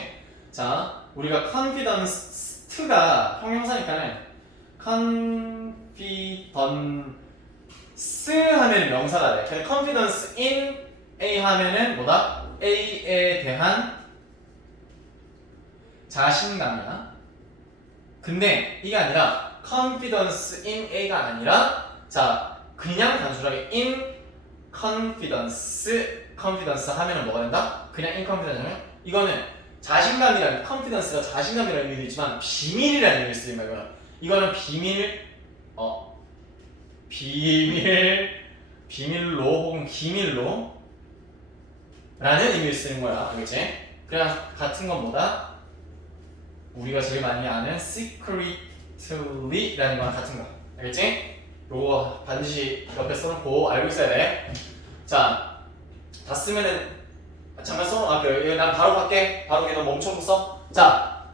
자, 우리가 confidence가 형용사니까는 confidence 하면 명사가 돼. 근데 confidence in A 하면은 뭐다? A에 대한 자신감이야. 근데 이게 아니라 confidence in A가 아니라 자, 그냥 단순하게 in confidence 하면은 뭐가 된다? 그냥 in confidence 하면 이거는 자신감이라는 confidence가 자신감이라는 의미도 있지만 비밀이라는 의미를 쓰는 거야. 이거는 비밀로 혹은 기밀로 라는 의미를 쓰는 거야. 알겠지? 그냥 같은 건 뭐다? 우리가 제일 많이 아는 secretly 라는 거랑 같은 거. 알겠지? 요거 반드시 옆에 써놓고 알고 있어야 돼. 자, 다 쓰면은 잠깐 써놓아. 난 바로 갈게. 바로 걔 너 멈춰서 써. 자,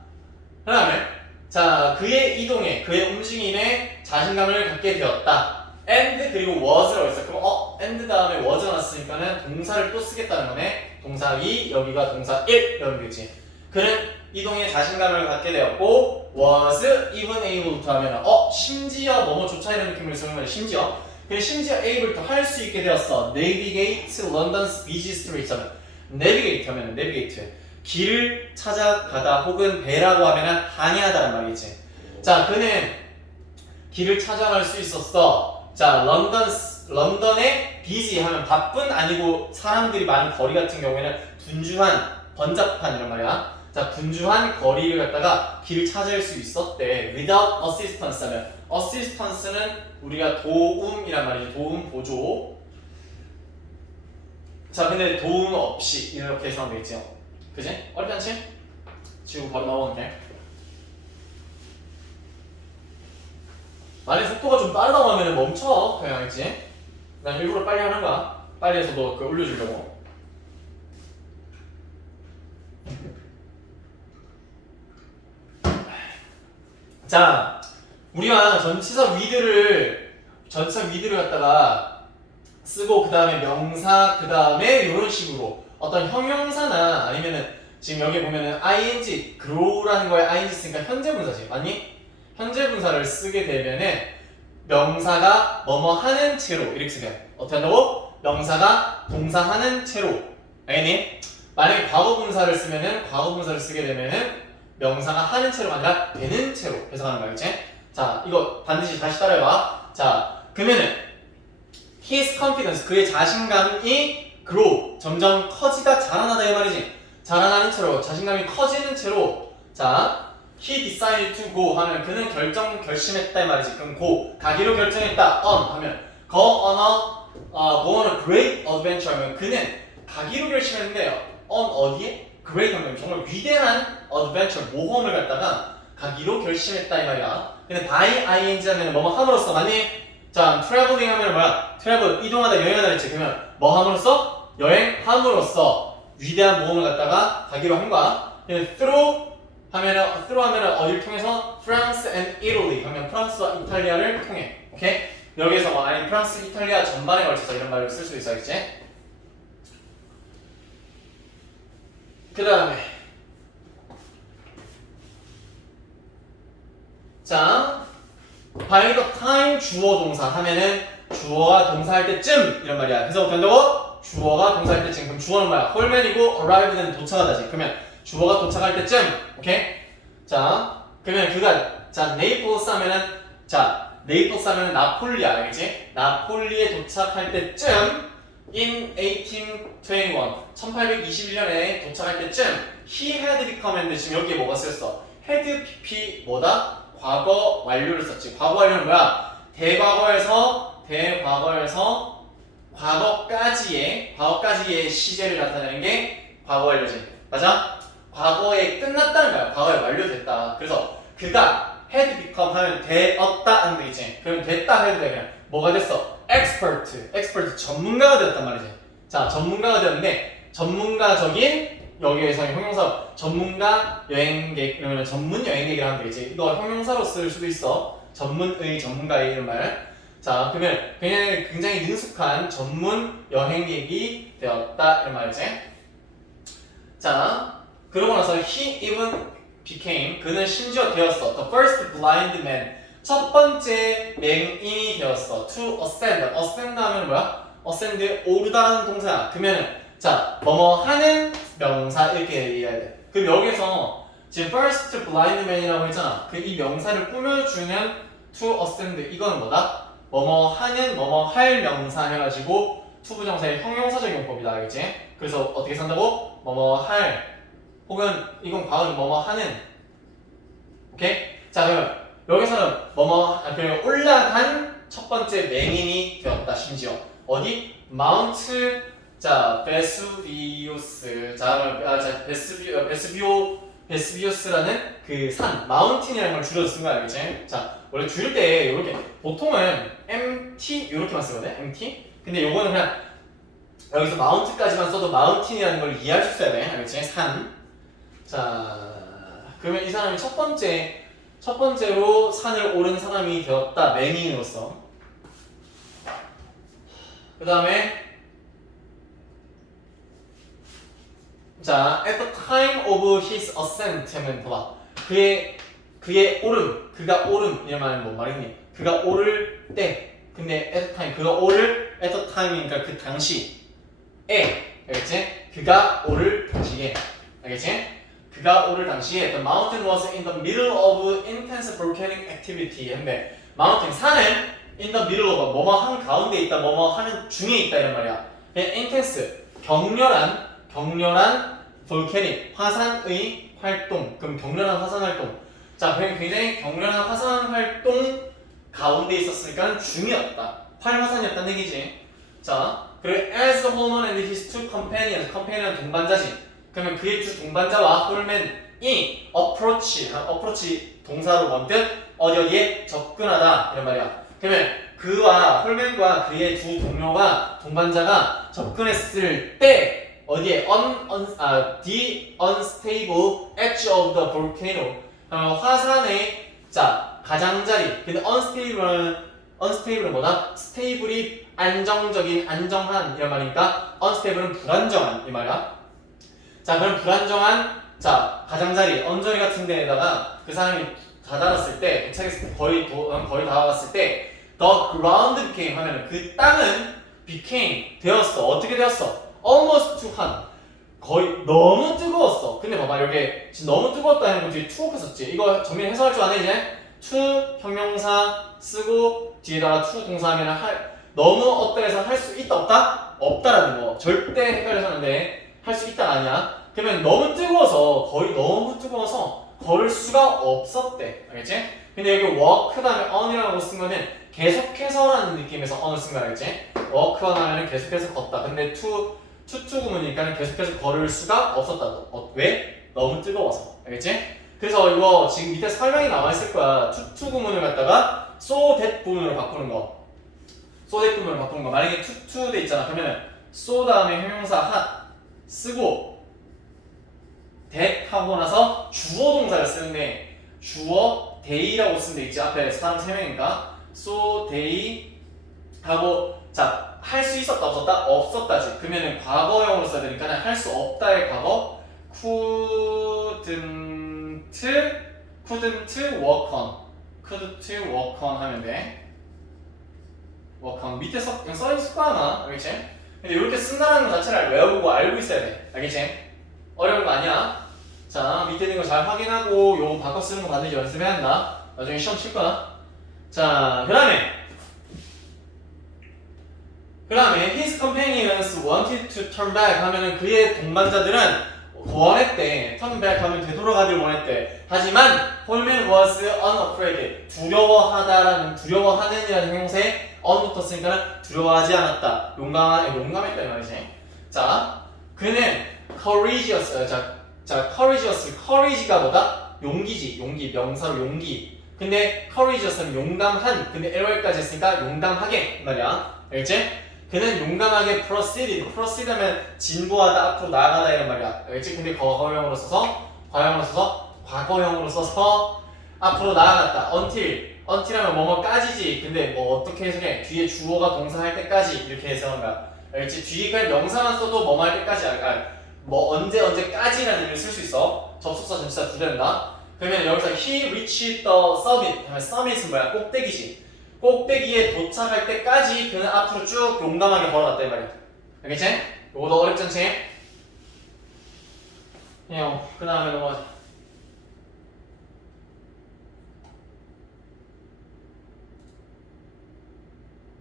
그 다음에 자, 그의 이동에, 그의 움직임에 자신감을 갖게 되었다. and 그리고 was라고 했어. 그럼 and 다음에 was 나왔으니까는 동사를 또 쓰겠다는 거네. 동사 2, 여기가 동사 1 이러면 되겠지. 그는 이동에 자신감을 갖게 되었고 was even able to 하면 심지어 뭐뭐조차 이런 느낌을 쓰는 거야. 심지어 able to 할 수 있게 되었어. navigate London's busy streets 하면 navigate 하면 navigate 길을 찾아가다 혹은 배라고 하면 항해하다란 말이지. 자, 그는 길을 찾아갈 수 있었어. 자, 런던의 busy 하면 바쁜 아니고 사람들이 많은 거리 같은 경우에는 분주한, 번잡한 이런 말이야. 자, 분주한 거리를 갖다가 길을 찾을 수 있었대. without assistance 하면 assistance는 우리가 도움이란 말이지. 도움, 보조. 자, 근데 도움 없이 이렇게 해석하면 되겠지. 그지? 어렵지 않지? 지금 바로 나오면 돼. 만약 속도가 좀 빠르다고 하면 멈춰. 그냥 알겠지? 난 일부러 빨리 하는 거야. 빨리 해서 너 그거 올려주려고. 자, 우리가 전치사 위드를 갖다가 쓰고 그 다음에 명사 그 다음에 이런 식으로 어떤 형용사나 아니면은 지금 여기 보면은 ing grow라는 거에 ing 쓰니까 현재 분사지, 맞니? 현재 분사를 쓰게 되면은 명사가 뭐뭐 하는 채로 이렇게 쓰게 돼. 어떻게 한다고? 명사가 동사하는 채로. 알겠니? 만약에 과거 분사를 쓰면은 과거 분사를 쓰게 되면은 명사가 하는 채로가 아니라 되는 채로 해석하는 거야, 그치? 자, 이거 반드시 다시 따라해봐. 자, 그러면은 his confidence, 그의 자신감이 grow, 점점 커지다, 자라나다 이 말이지. 자라나는 채로, 자신감이 커지는 채로. 자, he decided to go 하면 그는 결심했다 이 말이지. 그럼 go, 가기로 결정했다. on 하면 go on a great adventure 하면 그는 가기로 결심했는데 on 어디에? great 하면 정말 위대한 adventure, 모험을 갖다가 가기로 결심했다 이 말이야. 근데 by ing 하면 뭐뭐 함으로써, 맞니? 자, traveling 하면 뭐야? travel, 이동하다, 여행하다 했지. 그러면 뭐 함으로써? 여행함으로써 위대한 모험을 갖다가 가기로 한 거야. 근데 through 하면은 어디를 통해서? France and Italy 하면 프랑스와 이탈리아를 통해. 오케이? 여기에서 뭐 아니 프랑스, 이탈리아 전반에 걸쳐서 이런 말을 쓸 수 있어야겠지? 그 다음에 자, by the time 주어 동사 하면은 주어가 동사할 때쯤 이런 말이야. 그래서 어떻게 한다고? 주어가 동사할 때쯤. 그럼 주어는 뭐야? 홀맨이고 arrived는 도착하다지. 그러면 주어가 도착할 때쯤. 오케이? 자, 그러면 그가 자, 네이플스 하면은 자, 네이플스 하면은 나폴리 알겠지? 나폴리에 도착할 때쯤 in 1821 1821년에 도착할 때쯤 he had become 했는데 지금 여기에 뭐가 쓰였어? had pp 뭐다? 과거 완료를 썼지. 과거 완료는 뭐야? 대과거에서 과거까지의 시제를 나타내는 게 과거 완료지. 맞아? 과거에 끝났다는 거야. 과거에 완료됐다. 그래서 그가 had become 하면 되었다 하면 되겠지. 그럼 됐다 해도 돼. 그냥 뭐가 됐어? expert 전문가가 되었단 말이지. 자, 전문가가 되었는데 전문가적인 여기에서 형용사 전문가 여행객 그러면 전문 여행객이라 하면 되겠지. 이거 형용사로 쓸 수도 있어. 전문의 전문가의 이런 말. 자, 그러면 그냥 굉장히 능숙한 전문 여행객이 되었다 이런 말이지. 자, 그러고 나서 he even became 그는 심지어 되었어. The first blind man 첫 번째 맹인이 되었어. To ascend 하면 뭐야? ascend 오르다라는 동사야. 그러면은 자, 뭐뭐 하는 명사 이렇게 얘기해야 돼. 그럼 여기서 지금 first blind man이라고 했잖아. 그 이 명사를 꾸며주는 to ascend 이거는 뭐다? 뭐뭐 하는 뭐뭐 할 명사 해가지고 to 부정사의 형용사적 용법이다. 알겠지? 그래서 어떻게 산다고? 뭐뭐 할 혹은 이건 과거는 뭐뭐 하는. 오케이? 자, 그럼 여기서는 뭐뭐 그리고 올라간 첫 번째 맹인이 되었다. 심지어 어디? 마운트 자 베수비우스 베스비오스라는 그 산 마운틴이라는 걸 줄여서 쓴 거야. 알겠지? 자, 원래 줄일 때 이렇게 보통은 MT 이렇게만 쓰거든. MT. 근데 요거는 그냥 여기서 마운트까지만 써도 마운틴이라는 걸 이해할 수 있어야 돼. 알겠지? 산. 자, 그러면 이 사람이 첫 번째로 산을 오른 사람이 되었다. 맹인으로서. 그 다음에 자, at the time of his ascent 하면 봐봐. 그의 오름, 그가 오름 이런 말은 뭔 말이니? 그가 오를 때. 근데 at the time, 그가 오를 at the time이니까 그 당시에. 알겠지? 그가 오를 당시에. 알겠지? 그가 오를 당시에 the mountain was in the middle of intense volcanic activity. 근데 mountain 산은 in the middle of 뭐뭐 한 가운데 있다, 뭐뭐 하는 중에 있다 이런 말이야. 그냥 intense 격렬한 volcanic 화산의 활동. 그럼 격렬한 화산 활동. 자, 그럼 굉장히 격렬한 화산 활동 가운데 있었으니까 중이었다. 활화산이었다는 얘기지. 자, 그리고 as the Holman and his two companions, companion 동반자지. 그러면 그의 두 동반자와 홀맨이 approach 동사로 뭔든 어디에 접근하다 이런 말이야. 그러면 그와 홀맨과 그의 두 동반자가 접근했을 때 어디에 the unstable edge of the volcano 화산의 자 가장자리. 근데 unstable은 뭐다? stable이 안정적인 안정한 이런 말이니까 unstable은 불안정한 이 말이야. 자, 그럼 불안정한 자 가장자리 언저리 같은 데에다가 그 사람이 다다랐을 때 도착했을 때 거의 다 왔을 때 the ground became 하면은 그 땅은 became 되었어. 어떻게 되었어? almost too hot. 거의 너무 뜨거웠어. 근데 봐봐, 여기 지금 너무 뜨거웠다는 거 뒤에 to 썼지. 이거 정리 해석할 줄 아네 이제. to 형용사 쓰고 뒤에다가 to 동사하면 너무 어떠해서 할 수 있다 없다? 없다라는 거. 절대 헷갈려서 하는데 할 수 있다가 아니야. 그러면 너무 뜨거워서 걸을 수가 없었대. 알겠지? 근데 여기 walk 다음에 on이라고 쓴 거는 계속해서라는 느낌에서 on을 쓴 거 알겠지? walk on 하면은 계속해서 걷다. 근데 to 구문이니까 계속해서 걸을 수가 없었다. 왜? 너무 뜨거워서. 알겠지? 그래서 이거 지금 밑에 설명이 나와 있을 거야. to 구문을 갖다가 so that 구문으로 바꾸는 거. so that 구문으로 바꾸는 거. 만약에 to 돼 있잖아. 그러면은 so 다음에 형용사 hot 쓰고 that 하고 나서 주어 동사를 쓰는데 주어 they라고 쓰는 데 있지. 앞에 사람 3명인가? so they 하고 자, 할 수 있었다 없었다? 없었다지. 그러면은 과거형으로 써야 되니까 할 수 없다의 과거 couldn't work on 하면 돼. work on 밑에 그냥 써있을 거야 아마. 알겠지? 근데 이렇게 쓴다는 것 자체를 외워보고 알고 있어야 돼. 알겠지? 어려운 거 아니야. 자, 밑에 있는 거 잘 확인하고 요거 바꿔 쓰는 거 반드시 연습해야 한다. 나중에 시험 칠 거야. 자, 그 다음에 his companions wanted to turn back 하면은 그의 동반자들은 원했대. turn back 하면 되돌아가길 원했대. 하지만 홀맨 was unafraid 두려워하는이라는 형용사에 on 붙었으니까는 두려워하지 않았다. 용감했다 이 말이지. 자, 그는 courageous. 자, courageous가 뭐다? 용기지. 용기. 명사로 용기. 근데 courageous는 용감한. 근데 LOL까지 했으니까 용감하게 말이야. 알겠지? 그는 용감하게 proceed 하면 진보하다, 앞으로 나아가다 이런 말이야. 알겠지? 근데 과거형으로 써서 과거형으로 써서 앞으로 나아갔다. until 하면 뭐뭐까지지. 근데 뭐 어떻게 해석해? 뒤에 주어가 동사할 때까지 이렇게 해석한 거야. 알겠지? 뒤에 그냥 명사만 써도 뭐뭐 할 때까지 뭐 언제까지라는 의미를 쓸 수 있어. 접속사 전치사 두 대다. 그러면 여기서 he reached the summit 하면 summit은 뭐야? 꼭대기지. 꼭대기에 도착할 때까지 그는 앞으로 쭉 용감하게 걸어갔다 이 말이야. 알겠지? 요거도 어렵지 않지? 그 다음에 넘어가자.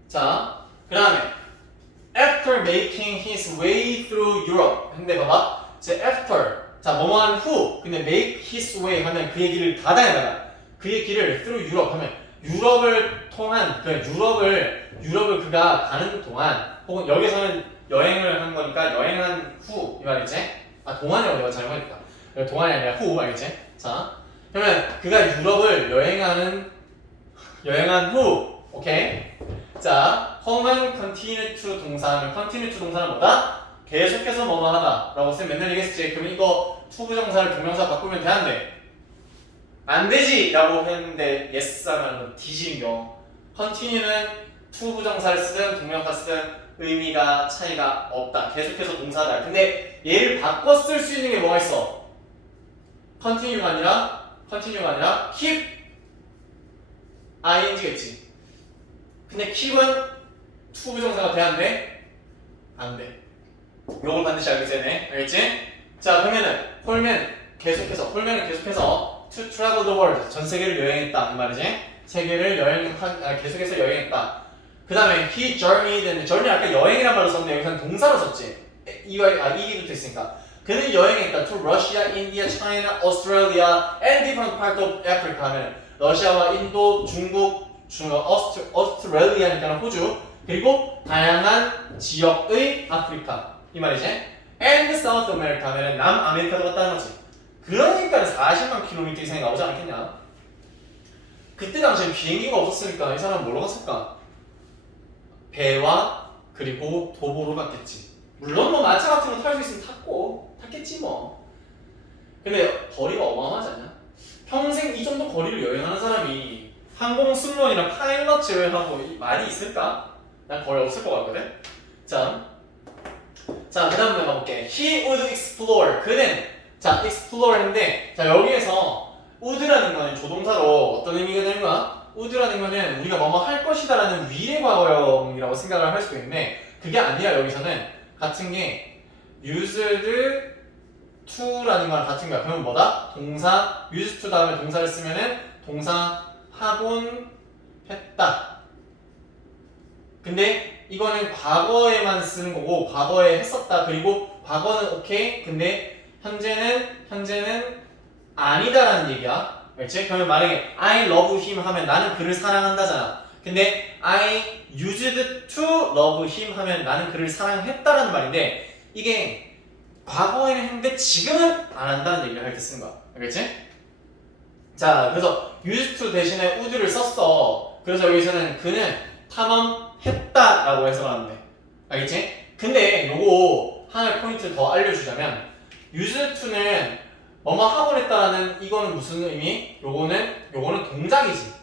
자, 그 다음에 after making his way through Europe. 근데 봐봐, 이제 after, 자 뭐뭐한 후. 근데 make his way 하면 그의 길을 가다니까. 그의 길을 through Europe 하면 유럽을 통한, 그 유럽을 그가 가는 동안, 혹은 여기서는 여행을 한 거니까 여행한 후 이 말이지. 아 동안이라고 내가 잘못했다. 동안이 아니라 후 알겠지? 자, 그러면 그가 유럽을 여행한 후, 오케이? 자, 홈은 continue to 동사하면 continue to 동사는 뭐다? 계속해서 뭐뭐 하다 라고 쓰면 맨날 얘기했지. 그럼 이거 to 부정사를 동명사 바꾸면 돼, 안 돼? 안 되지! 라고 했는데 yes 하면 뒤집겨. continue는 to 부정사를 쓰든 동명사 쓰든 의미가 차이가 없다. 계속해서 동사다. 근데 얘를 바꿔 쓸 수 있는 게 뭐가 있어? continue가 아니라 keep ing겠지. 근데 keep은 to 부정사가 돼야 안 돼? 안 돼. 요걸 반드시 알고 있어야 돼. 알겠지? 자, 그러면은 홀맨은 계속해서 to travel the world, 전 세계를 여행했다 이 말이지. 세계를 계속해서 여행했다. 그 다음에 he journeyed, journey 아까 여행이란 말로 썼는데 여기서는 동사로 썼지. 이기 붙어 있으니까. 그는 여행했다. to Russia, India, China, Australia, and different parts of Africa 하면 러시아와 인도, 중국, 오스트레일리아니까 호주, 그리고 다양한 지역의 아프리카 이 말이지. and South America 하면 남아메리카도 갔다는 거지. 그러니까 40만 킬로미터 이상이 나오지 않겠냐. 그때 당시엔 비행기가 없었으니까 이 사람은 뭘로 갔을까? 배와 그리고 도보로 갔겠지. 물론 뭐 마차 같은 거 탈 수 있으면 탔겠지 뭐. 근데 거리가 어마어마하지 않냐? 평생 이 정도 거리를 여행하는 사람이 항공 승무원이나 파일럿 제외하고 말이 있을까? 난 거의 없을 것 같거든. 자, 그 다음 내가 볼게. He would explore. 그는 explor인데, 자 여기에서 would라는 거는 조동사로 어떤 의미가 되는 거야? would라는 거는 우리가 뭐뭐 할 것이다라는 위의 과거형이라고 생각을 할 수도 있는데 그게 아니라 여기서는 같은 게 used to라는 거랑 같은 거야. 그러면 뭐다? 동사 used to 다음에 동사를 쓰면은 동사 하곤 했다. 근데 이거는 과거에만 쓰는 거고 과거에 했었다. 그리고 과거는 오케이. 근데 현재는 아니다라는 얘기야. 그렇지? 그러면 만약에 I love him 하면 나는 그를 사랑한다잖아. 근데 I used to love him 하면 나는 그를 사랑했다라는 말인데 이게 과거에는 했는데 지금은 안 한다는 얘기를 할 때 쓰는 거야. 알겠지? 자, 그래서 used to 대신에 would를 썼어. 그래서 여기서는 그는 탐험했다라고 해석을 하는데. 알겠지? 근데 요거 하나의 포인트를 더 알려주자면 used to는 뭐뭐 하곤 했다라는 이거는 무슨 의미? 요거는 동작이지.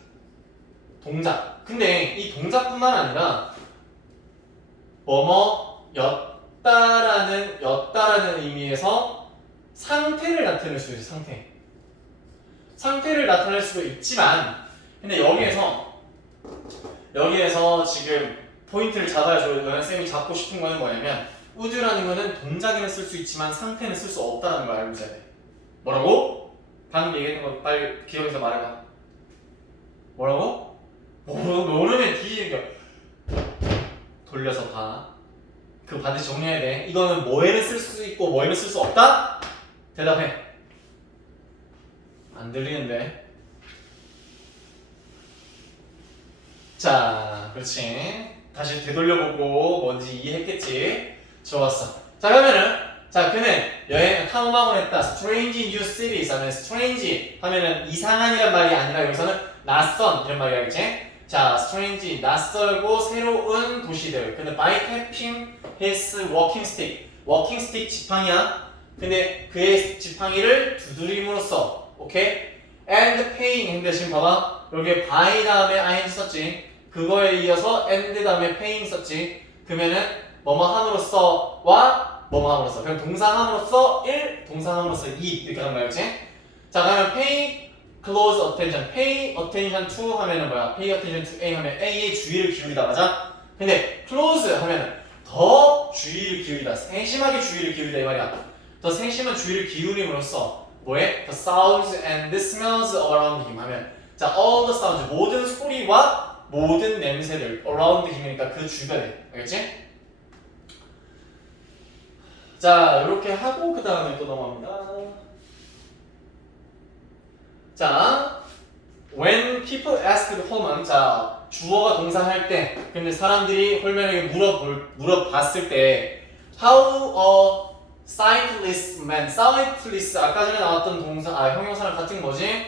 동작. 근데 이 동작뿐만 아니라 뭐뭐 였다라는 의미에서 상태를 나타낼 수 있어. 상태를 나타낼 수도 있지만 근데 여기에서 지금 포인트를 잡아야죠. 연쌤이 잡고 싶은 거는 뭐냐면 would라는 거는 동작에는 쓸 수 있지만 상태는 쓸 수 없다는 걸 알고 있어야 돼. 뭐라고? 방금 얘기했던 거 빨리 기억해서 말해봐. 뭐라고? 모르면 뒤지는 거. 돌려서 봐. 그거 반드시 정리해야 돼. 이거는 뭐에는 쓸 수 있고 뭐에는 쓸 수 없다? 대답해. 안 들리는데. 자, 그렇지. 다시 되돌려보고 뭔지 이해했겠지? 좋았어. 자, 그러면은 자, 그는 여행 탐험하곤 했다. Strange new cities 하면 strange 하면은 이상한이란 말이 아니라 여기서는 낯선 이런 말이야겠지? 자, strange 낯설고 새로운 도시들. 근데 by tapping his walking stick. walking stick 지팡이야. 근데 그의 지팡이를 두드림으로써, 오케이? and paying 했는데 지금 봐봐. 여기에 by 다음에 ing 썼지. 그거에 이어서 and 다음에 paying 썼지. 그러면은 뭐뭐 함으로써와 뭐뭐 함으로써. 그럼 동사함으로써 1, 동사함으로써 2 이렇게 하는 거였지. 자, 그러면 pay close attention, pay attention to 하면은 뭐야? pay attention to A 하면 A의 주의를 기울이다 맞아? 근데 close 하면은 더 주의를 기울이다, 세심하게 주의를 기울이다 이 말이야. 더 세심한 주의를 기울임으로써 뭐해? The sounds and the smells around him 하면 자, all the sounds 모든 소리와 모든 냄새들 around him이니까 그 주변에 알겠지? 자, 이렇게 하고 그 다음에 또 넘어갑니다. 자, when people asked 홀만 자, 주어가 동사할 때 근데 사람들이 홀맨에게 물어봤을 때 how a sightless man, sightless 아까 전에 나왔던 동사, 형용사랑 같은 뭐지?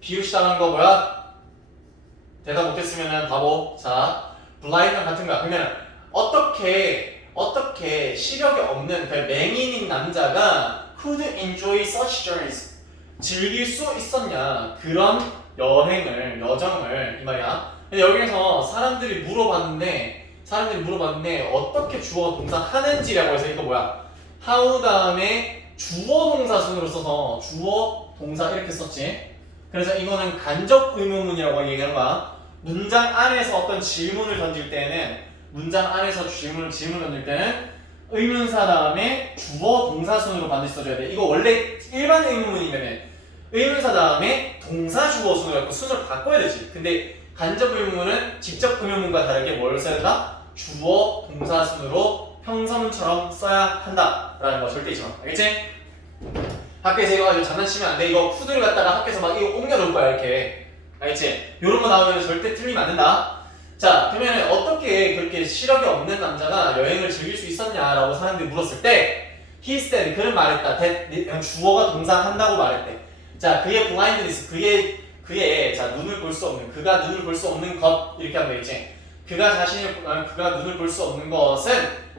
비웃이다는 거 뭐야? 대답 못했으면은 바보. 자, blind랑 같은 거야. 그러면 어떻게 시력이 없는 그 맹인인 남자가 could enjoy such journeys 즐길 수 있었냐 그런 여정을 이 말이야. 근데 여기에서 사람들이 물어봤는데 어떻게 주어 동사 하는지라고 해서 이거 뭐야? how 다음에 주어 동사 순으로 써서 주어 동사 이렇게 썼지. 그래서 이거는 간접 의문문이라고 얘기하는 거야. 문장 안에서 어떤 질문을 던질 때는 질문을 던질 때는 의문사 다음에 주어 동사 순으로 반드시 써줘야 돼. 이거 원래 일반 의문문이면 의문사 다음에 동사 주어 순으로 해서 순서를 바꿔야 되지. 근데 간접 의문문은 직접 의문문과 다르게 뭘 써야 된다? 주어 동사 순으로 평서문처럼 써야 한다라는 거 절대 잊지 마. 알겠지? 학교에서 이거 가지고 장난치면 안 돼. 이거 푸드를 갖다가 학교에서 막 이거 옮겨 놓을 거야 이렇게. 알겠지? 이런 거 나오면 절대 틀리면 안 된다. 자, 그러면 어떻게 그렇게 시력이 없는 남자가 여행을 즐길 수 있었냐라고 사람들이 물었을 때 he said 그는 말했다. 주어가 동사 한다고 말했대. 자, 그의 blindness 그의 자 눈을 볼 수 없는 그가 눈을 볼 수 없는 것 이렇게 하면 되겠지. 그가 눈을 볼 수 없는 것은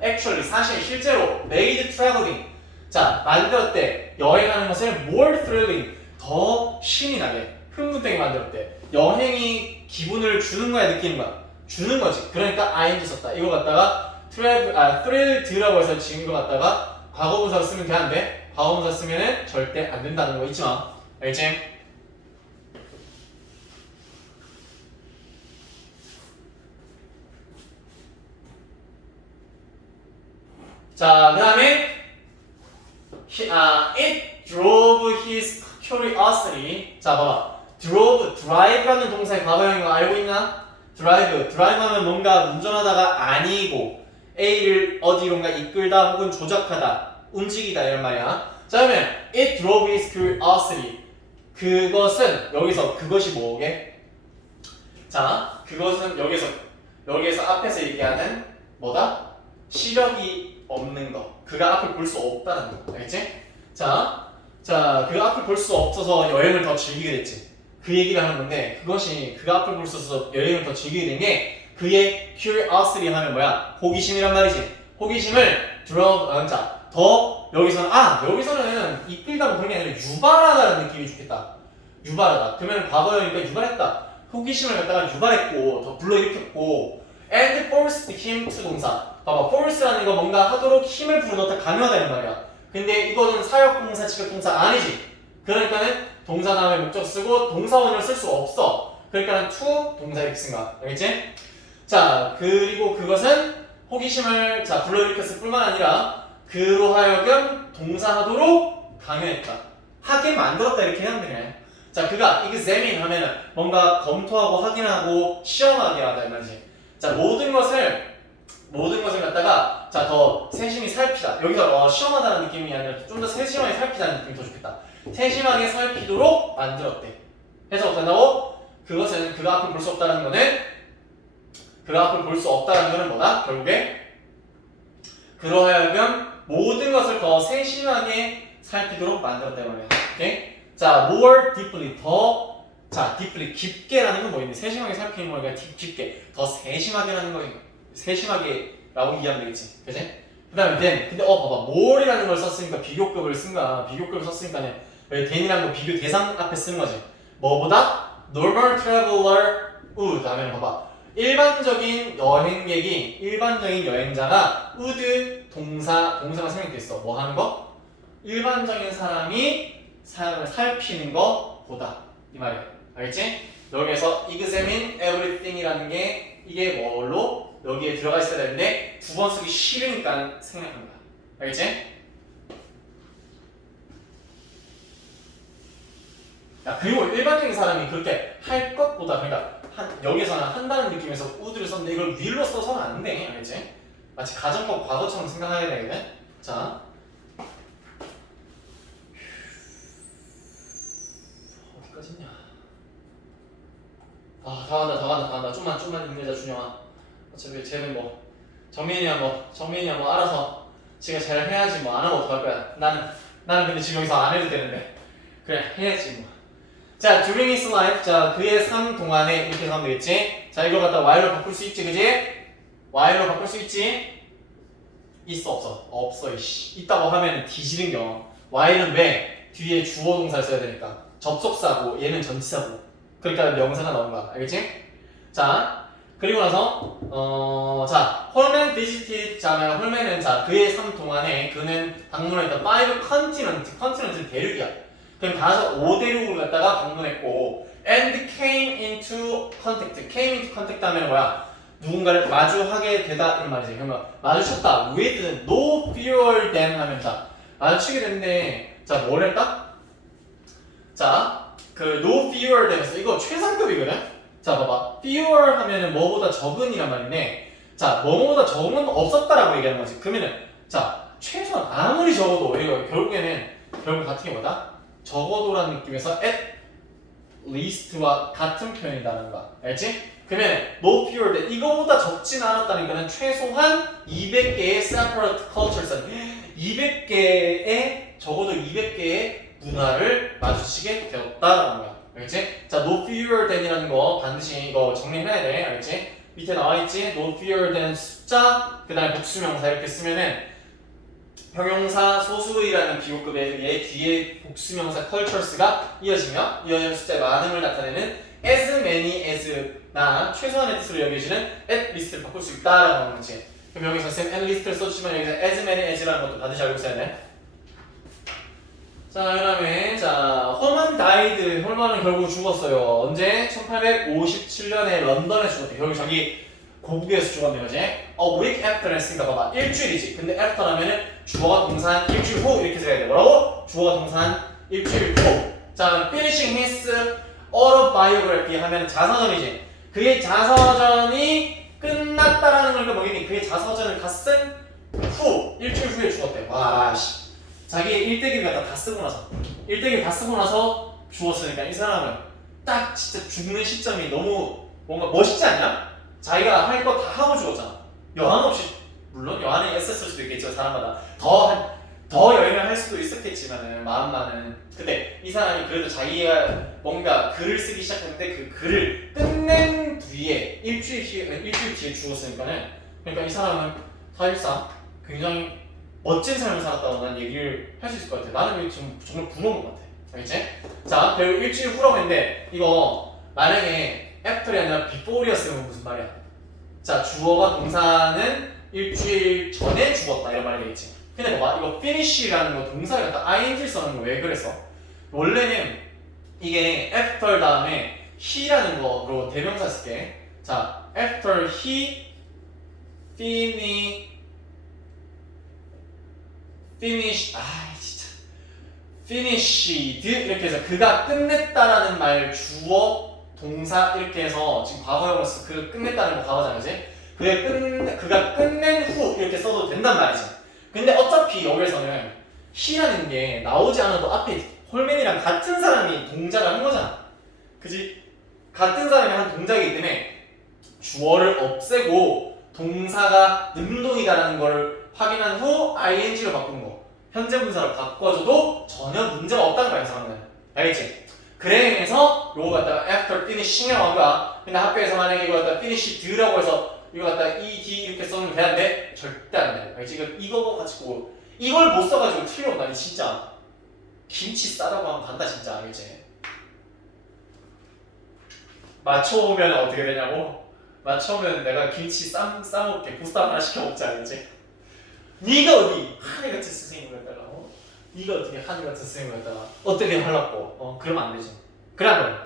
actually 사실 실제로 made traveling 자 만들었대. 여행하는 것을 more thrilling 더 신이 나게 흥분되게 만들었대. 여행이 기분을 주는 거야 느끼는 거야? 주는 거지. 그러니까 ing 썼다. 이거 갖다가 thrilled라고 해서 지은 거 갖다가 과거분사 쓰면 돼 안 돼? 과거분사 쓰면은 절대 안 된다는 거 잊지 마. 알지? 자, 그 다음에 it drove his curiosity. 자, 봐봐. drive라는 동사의 과거형인 거 알고 있나? drive 하면 뭔가 운전하다가 아니고 A를 어디론가 이끌다 혹은 조작하다, 움직이다 이런 말이야. 자, 그러면 it drove his curiosity. 그것은 여기서 그것이 뭐게? 자, 그것은 여기에서 앞에서 얘기하는 뭐다? 시력이 없는 거. 그가 앞을 볼 수 없다는 거. 알겠지? 자, 그가 앞을 볼 수 없어서 여행을 더 즐기게 됐지. 그 얘기를 하는 건데 그것이 그가 앞을 볼 수 없어서 여행을 더 즐기게 된 게 그의 curiosity 하면 뭐야? 호기심이란 말이지. 호기심을 더 여기서는 이끌다 뭐 그런 게 아니라 유발하다는 느낌이 좋겠다. 유발하다. 그러면 과거형이니까 유발했다. 호기심을 갖다가 유발했고 더 불러일으켰고 and forced him to 동사. 봐봐, force라는 거 뭔가 하도록 힘을 불어넣다 강요하다 이런 말이야. 근데 이거는 사역동사, 직역동사 아니지. 그러니까는 동사 다음에 목적 쓰고 동사원을 쓸 수 없어. 그러니까는 to 동사 이렇게 쓴 거야. 알겠지? 자, 그리고 그것은 호기심을 불러일으켰을 뿐만 아니라 그로 하여금 동사하도록 강요했다. 하게 만들었다 이렇게 하면 되네. 자, 그가 examine 하면은 뭔가 검토하고 확인하고 시험하게 하다 이 말이지. 자, 모든 것을 갖다가 더 세심히 살피다. 여기서 시험하다는 느낌이 아니라 좀 더 세심하게 살피다는 느낌이 더 좋겠다. 세심하게 살피도록 만들었대. 해서 어떻게 한다고? 그것은 그가 앞을 볼 수 없다는 거는 그 앞을 볼 수 없다는 것은 뭐다? 결국에 그러하여금 모든 것을 더 세심하게 살피도록 만들었다 이 말이야. 오케이? 자, more deeply 자, deeply 깊게라는 건 뭐였니? 세심하게 살피는 거니까 깊게 더 세심하게라는 거지. 세심하게라고 이해하면 되겠지, 그지? 그다음에 then 근데 봐봐 more이라는 걸 썼으니까 비교급을 쓴 거야. 비교급을 썼으니까 왜 then이라는 거 비교 대상 앞에 쓰는 거지. 뭐보다? normal traveler would 하면 봐봐. 일반적인 여행자가 would 동사가 생략됐어. 뭐 하는 거? 일반적인 사람이 사람을 살피는 것보다 이 말이야. 알겠지? 여기에서 examine everything이라는 게 이게 뭘로? 여기에 들어가 있어야 되는데 두 번 쓰기 싫으니까 생략한 거야. 알겠지? 야, 그리고 일반적인 사람이 그렇게 할 것보다 그러니까 여기서는 한다는 느낌에서 would를 썼는데 이걸 will로 써서는 안 돼. 알겠지? 마치 가정법 과거처럼 생각해야 되거든. 자, 어디까지냐? 다 간다. 좀만 힘내자 준영아. 어차피 쟤는 뭐 정민이야 뭐 알아서 지가 잘 해야지 뭐 안 하면 어떡할 거야. 나는 근데 지금 여기서 안 해도 되는데 그래 해야지 뭐. 자, during his life, 자 그의 삶 동안에 이렇게 하면 되겠지. 자 이걸 갖다 y로 바꿀 수 있지, 그지? y로 바꿀 수 있지? 있어 없어 이씨. 있다고 하면 뒤지는 겨. y는 왜 뒤에 주어 동사를 써야 되니까 접속사고 얘는 전치사고 그러니까 명사가 나온 거야. 알겠지? 자 그리고 나서 자 홀맨 visited 자 홀맨은 자 그의 삶 동안에 그는 방문했던 5 컨티넌트는 대륙이야. 그럼 가서 5대륙을 갖다가 방문했고 and came into contact 하면 뭐야? 누군가를 마주하게 되다 이런 말이지. 그러면 마주쳤다 with no fewer than 하면 자 마주치게 됐는데 자 뭘 했다? 자 그 no fewer than에서 이거 최상급이거든? 자 봐봐 fewer 하면은 뭐보다 적은이란 말인데 자 뭐보다 적은 없었다라고 얘기하는 거지. 그러면은 자 최소한 아무리 적어도 이거 결국 같은 게 뭐다? 적어도라는 느낌에서 at least와 같은 표현이라는 거야. 알지? 그러면 no fewer than 이거보다 적진 않았다는 거는 최소한 200개의 separate cultures 200개의 적어도 200개의 문화를 마주치게 되었다라는 거야. 알겠지? 자, no fewer than이라는 거 반드시 이거 정리해야 돼. 알겠지? 밑에 나와있지? no fewer than 숫자 그 다음에 복수명사 이렇게 쓰면은 형용사 소수의라는 비교급에 의해 뒤에 복수명사 cultures가 이어지는 숫자의 많음을 나타내는 as many as나 최소한의 뜻으로 여겨지는 at least를 바꿀 수 있다라고 하는 거지. 그럼 여기서 쌤 at least를 써주시면 여기서 as many as라는 것도 반드시 알고 있어야 돼. 자, 그 다음에 자 홀만은 결국 죽었어요. 언제? 1857년에 런던에 죽었대. 결국 자기 고국에서 죽었네, 그지? A week after 했으니까 봐봐 일주일이지. 근데 after 하면은 주어가 동사한 일주일 후 이렇게 써야 돼. 뭐라고? 주어가 동사한 일주일 후. 자, finishing his autobiography 하면 자서전이지. 그의 자서전이 끝났다라는 걸 뭐겠니? 그의 자서전을 다 쓴 후 일주일 후에 죽었대. 와 씨. 자기 일대기를 갖다 다 쓰고 나서 죽었으니까 이 사람은 딱 진짜 죽는 시점이 너무 뭔가 멋있지 않냐? 자기가 할 거 다 하고 죽었잖아. 여한 없이 물론 여한이 애썼을 수도 있겠죠. 사람마다 더 여행을 할 수도 있었겠지만은 마음만은 근데 이 사람이 그래도 자기가 뭔가 글을 쓰기 시작했는데 그 글을 끝낸 뒤에 일주일 뒤에 죽었으니까는 그러니까 이 사람은 사실상 굉장히 멋진 삶을 살았다고 난 얘기를 할 수 있을 것 같아. 나는 지금 정말 부러운 것 같아. 알겠지? 자, 그리고 일주일 후라고 했는데 이거 만약에 after이 아니라 before이었으면 무슨 말이야? 자, 주어가 동사는 일주일 전에 죽었다 이런 말이 되겠지. 근데 봐봐 이거 finish라는 거 동사를 갖다 ing 써는 거 왜 그랬어? 원래는 이게 after 다음에 he라는 거로 대명사 쓸게. 자, after he finished 이렇게 해서 그가 끝냈다라는 말 주어 동사 이렇게 해서 지금 과거형으로 써 그 끝냈다는 거 과거잖아, 그지? 그가 끝낸 후 이렇게 써도 된단 말이지. 근데 어차피 여기서는 he라는 게 나오지 않아도 앞에 홀맨이랑 같은 사람이 동작을 한 거잖아, 그지? 같은 사람이 한 동작이기 때문에 주어를 없애고 동사가 능동이다라는 걸 확인한 후 ing로 바꾸는 거. 현재 분사로 바꿔줘도 전혀 문제가 없다는 거야, 상황은. 알겠지? 그래서 요거 갖다가 after finishing이라고 한 거야. 근데 학교에서 만약에 이거 갖다가 finish do라고 해서 이거 갖다가 ed 이렇게 써놓으면 되는데 절대 안 돼. 알겠지? 이거 같이 보고 이걸 못 써가지고 틀려온다니 진짜. 김치 싸다고 하면 간다 진짜. 알겠지? 맞춰오면 어떻게 되냐고? 맞춰오면 내가 김치 싸먹게 보쌈 하나 시켜 먹자. 알겠지? 네가 어디 하늘같은 선생님을 갖다가 네가 어떻게 하늘같은 선생님을 갖다가 어떻게 하려고 그러면 안 되지. 그러면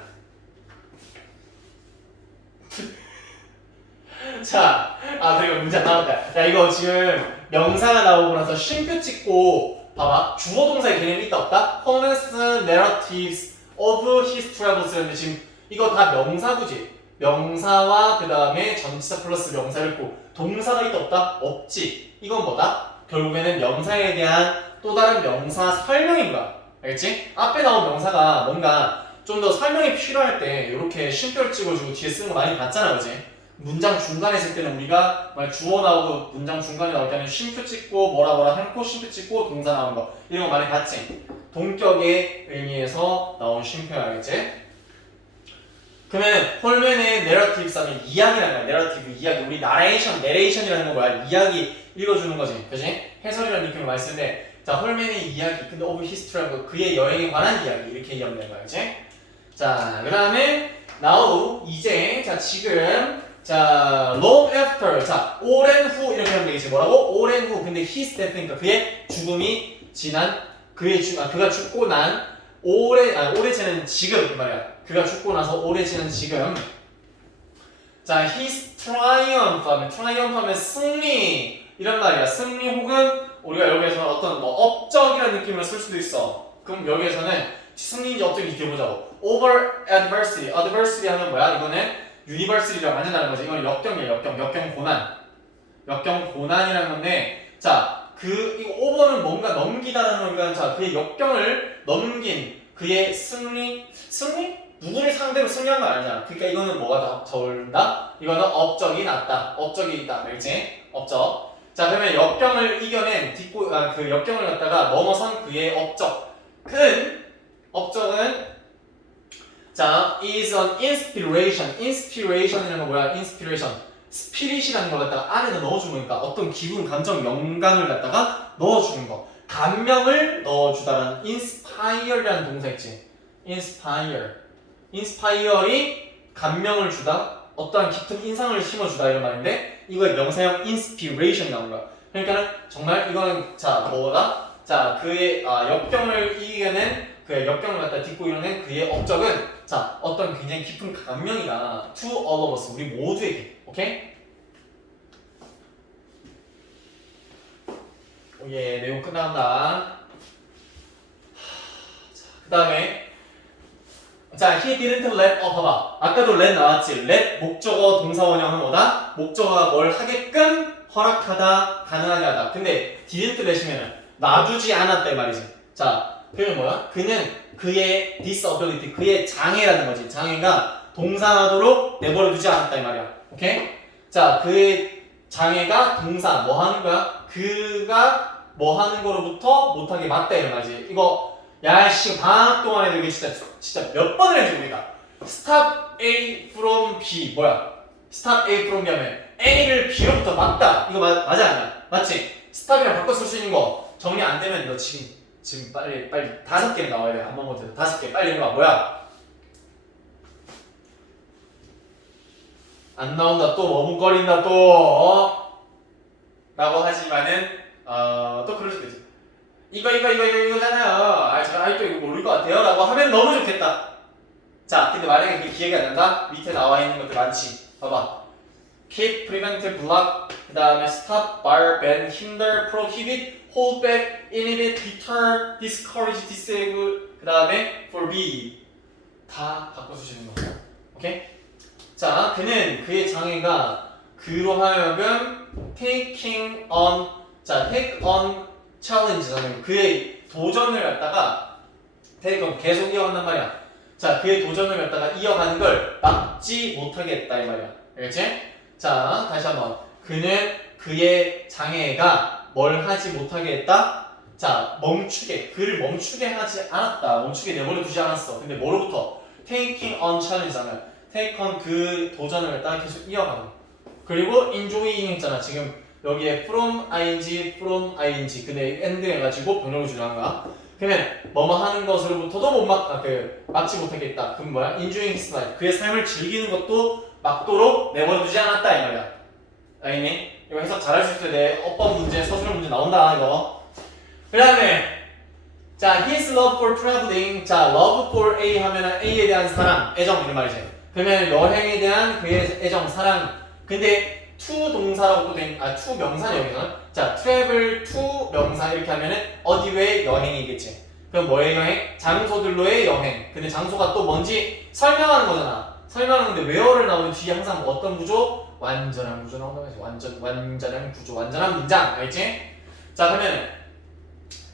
자, 그리고 문제 나왔다. 야, 이거 지금 명사가 나오고 나서 쉼표 찍고 봐봐. 주어 동사의 개념이 있다 없다? Honest narratives of his travels였는데 지금 이거 다 명사구지. 명사와 그 다음에 전치사 플러스 명사를 있고 동사가 있다 없다? 없지. 이건 뭐다? 결국에는 명사에 대한 또 다른 명사 설명인 거야. 알겠지? 앞에 나온 명사가 뭔가 좀 더 설명이 필요할 때 이렇게 쉼표를 찍어주고 뒤에 쓰는 거 많이 봤잖아, 그지? 문장 중간에 있을 때는 우리가 주어 나오고 문장 중간에 나올 때는 쉼표 찍고 뭐라 해놓고 쉼표 찍고 동사 나오는 거 이런 거 많이 봤지? 동격의 의미에서 나온 쉼표야, 알겠지? 그러면 홀맨의 내러티브 싸면 이야기라는 거야. 내러티브 이야기. 우리 내레이션이라는 건 뭐야? 이야기 읽어주는 거지, 그지? 해설이라는 느낌을 많이 쓰는데 자, 홀맨의 이야기, 근데 오브 히스토리라는 거 그의 여행에 관한 이야기 이렇게 얘기하는 거야, 그지? 자, 그 다음에 now 이제 자 지금 자 long after 자 오랜 후 이렇게 하면 되겠지. 뭐라고? 오랜 후. 근데 his death니까 그의 죽음이 지난 그가 죽고 난 오래 지난 지금 그 말이야. 그가 죽고 나서 오래 지난 지금 자 his triumph하면 승리 이런 말이야. 승리 혹은 우리가 여기에서는 어떤 업적이라는 느낌으로 쓸 수도 있어. 그럼 여기에서는 승리인지 업적인지 기억해보자고. over adversity 하면 뭐야? 이거는 유니버시티랑 완전 다른 거지. 이건 역경이야. 역경 고난이라는 건데 자 이거 over는 뭔가 넘기다라는 건 자 그의 역경을 넘긴 그의 승리? 누구를 상대로 승리한 건 아니잖아. 그러니까 이거는 뭐가 더 어울린다? 이거는 업적이 났다. 업적이 있다. 알겠지? 업적. 자 그러면 역경을 이겨낸 그 역경을 갖다가 넘어선 그의 업적은 자 is an inspiration이라는 건 뭐야? inspiration spirit이라는 걸 갖다가 안에다 넣어주는 거니까 어떤 기분, 감정, 영감을 갖다가 넣어주는 거. 감명을 넣어주다라는 inspire이라는 동사 있지. inspire이 감명을 주다, 어떠한 깊은 인상을 심어주다 이런 말인데 이거의 명사형 inspiration이 나온 거야. 그러니까는 정말 이거는 자 뭐가? 자 그의 역경을 이겨낸 그의 역경을 갖다 딛고 이뤄낸 그의 업적은 자 어떤 굉장히 깊은 감명이다. to all of us 우리 모두에게. 오케이? 예, 내용 끝나간다. 그 다음에 자, he didn't let 봐봐. 아까도 let 나왔지. let 목적어 동사 원형은 뭐다? 목적어가 뭘 하게끔 허락하다, 가능하게 하다. 근데 didn't let이면 놔두지 않았다 이 말이지. 자, 그게 뭐야? 그는 그의 disability, 그의 장애라는 거지. 장애가 동사하도록 내버려두지 않았다 이 말이야. 오케이? 자, 그의 장애가 동사 뭐 하는 거야? 그가 뭐 하는 거로부터 못하게 막다 이런 말이지. 이거 야씨 방학 동안에도 이게 진짜 몇 번을 해줘 우리가. stop A from B 뭐야? stop A from B 하면 A를 B로부터 막다. 이거 맞아 아니야? 맞지? stop이랑 바꿔 쓸 수 있는 거 정리 안 되면 너 지금 빨리 5개는 나와야 돼. 한 번 못해도 5개 빨리 해봐. 뭐야? 안 나온다 또 머뭇거린다 또 라고 하지만은 또 그럴 수도 있지. 이거잖아요. 제가 아직도 이거 모를 것 같아요. 라고 하면 너무 좋겠다. 자, 근데 만약에 그게 기억이 안 난다? 밑에 나와 있는 것들 많지. 봐봐. keep, prevent, block, 그 다음에 stop, bar, ban, hinder, prohibit, hold back, inhibit, deter, discourage, disable, 그 다음에 forbid. 다 바꿔주시는 거예요. 오케이? 자, 그는 그의 장애가 그로 하여금 take on challenge잖아요. 그의 도전을 갖다가 계속 이어간단 말이야. 자, 그의 도전을 갖다가 이어가는 걸 막지 못하겠다 이 말이야. 알겠지? 자, 다시 한번. 그는 그의 장애가 뭘 하지 못하게 했다? 자, 그를 멈추게 하지 않았다. 멈추게 내버려 두지 않았어. 근데 뭐로부터? taking on challenge 하면 take on 그 도전을 갖다 계속 이어가는 거. 그리고 enjoying 했잖아. 지금 여기에 from ing 근데 end 해가지고 병력을 주장한 거야. 그러면 뭐뭐 하는 것으로부터도 막지 못하겠다. 그럼 뭐야? enjoying his life. 그의 삶을 즐기는 것도 막도록 내버려 두지 않았다 이 말이야. 알겠니? 이거 해석 잘할 수 있어야 돼. 어법 문제, 서술형 문제 나온다 이거. 그 다음에 자, his love for traveling. 자, love for A 하면은 A에 대한 사랑, 애정 이런 말이지. 그러면 여행에 대한 그의 애정, 사랑. 근데 to 동사라고 또 to 명사네 여기서는. 자, travel to 명사 이렇게 하면은 어디 외 여행이겠지. 그럼 뭐의 여행? 장소들로의 여행. 근데 장소가 또 뭔지 설명하는 거잖아. 설명하는데 where를 나오는 뒤에 항상 어떤 구조? 완전한 구조 나온다고 해서 완전한 구조, 완전한 문장. 알겠지? 자, 그러면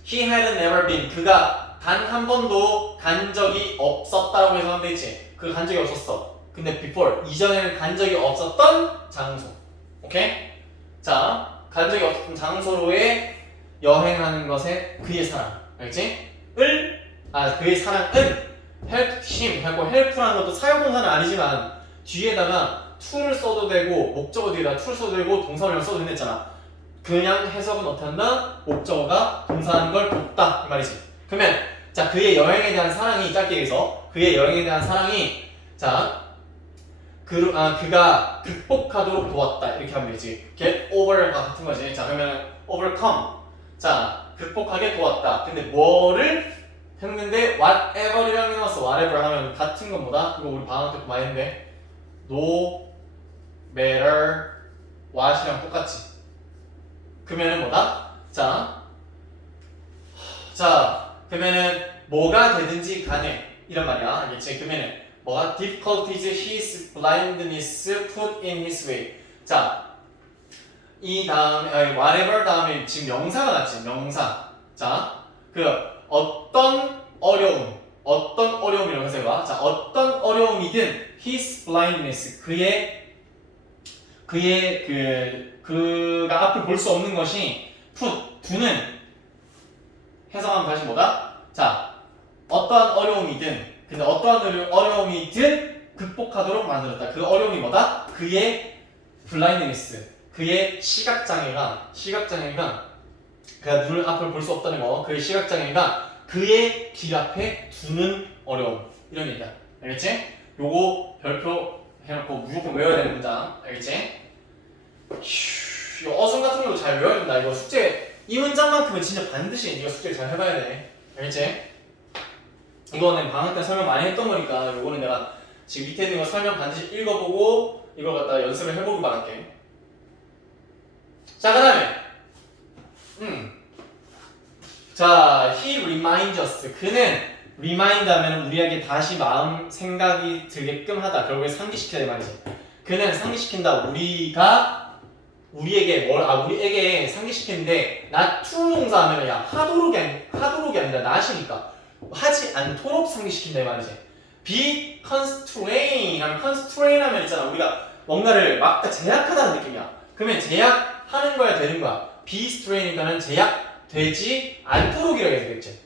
he had never been. 그가 단 한 번도 간 적이 없었다라고 해서 하면 되지. 그 간 적이 없었어. 근데 before 이전에는 간 적이 없었던 장소. 오케이? 자, 간 적이 없었던 장소로의 여행하는 것에 그의 사랑. 알겠지? 그의 사랑은 help him 하고 help라는 것도 사용동사는 아니지만 뒤에다가 to를 써도 되고 목적어 뒤에다 to를 써도 되고 동사를 써도 된댔잖아. 그냥 해석은 어떻게 한다? 목적어가 동사하는 걸 돕다 이 말이지. 그러면 자, 그의 여행에 대한 사랑이 짧게 해서 그의 여행에 대한 사랑이 자 그가 극복하도록 도왔다 이렇게 하면 되지. get over가 같은 거지. 자, 그러면 overcome. 자, 극복하게 도왔다. 근데 뭐를 했는데 whatever이라는 게 나왔어. whatever 하면 같은 건 뭐다? 그거 우리 방학 때도 많이 했는데 no matter what이랑 똑같지. 그러면은 뭐다? 자, 그러면은 뭐가 되든지 간에 이런 말이야. 알겠지? 그러면은 뭐가 difficulties his blindness put in his way. 자, 이 다음에 whatever 다음에 지금 명사가 났지. 명사. 자, 그 어떤 어려움이라고 해서 봐. 자, 어떤 어려움이든 his blindness 그가 앞을 볼 수 없는 것이 두는 해석하면 다시 뭐다? 자, 어떠한 어려움이든 근데 어떠한 어려움이든 극복하도록 만들었다. 그 어려움이 뭐다? 그의 블라인드니스, 그의 시각장애가 그가 눈을 앞을 볼 수 없다는 거, 그의 시각장애가 그의 길 앞에 두는 어려움 이런 얘기야. 알겠지? 요거 별표 해놓고 무조건 외워야 되는 문장. 알겠지? 이 어순 같은 것도 잘 외워야 된다. 이거 숙제 이 문장만큼은 진짜 반드시 이거 숙제를 잘 해봐야 돼. 알겠지? 이거는 방학 때 설명 많이 했던 거니까 이거는 내가 지금 밑에 있는 거 설명 반드시 읽어보고 이걸 갖다 연습을 해보고 말할게. 자, 그 다음에 자, he reminds us. 그는 remind 하면 우리에게 다시 마음 생각이 들게끔 하다. 결국에 상기시켜야 될 말이지. 그는 상기시킨다. 우리에게 상기시키는데 not to 동사 하면 야 하도록이 아니라 not이니까 하지 않도록 상기시킨다 이 말이지. be constrain 하면 constrain 하면 있잖아. 우리가 뭔가를 막 제약하다는 느낌이야. 그러면 제약하는 거야 되는 거야. be strain이니까는 제약되지 않도록이라고 해야 되겠지.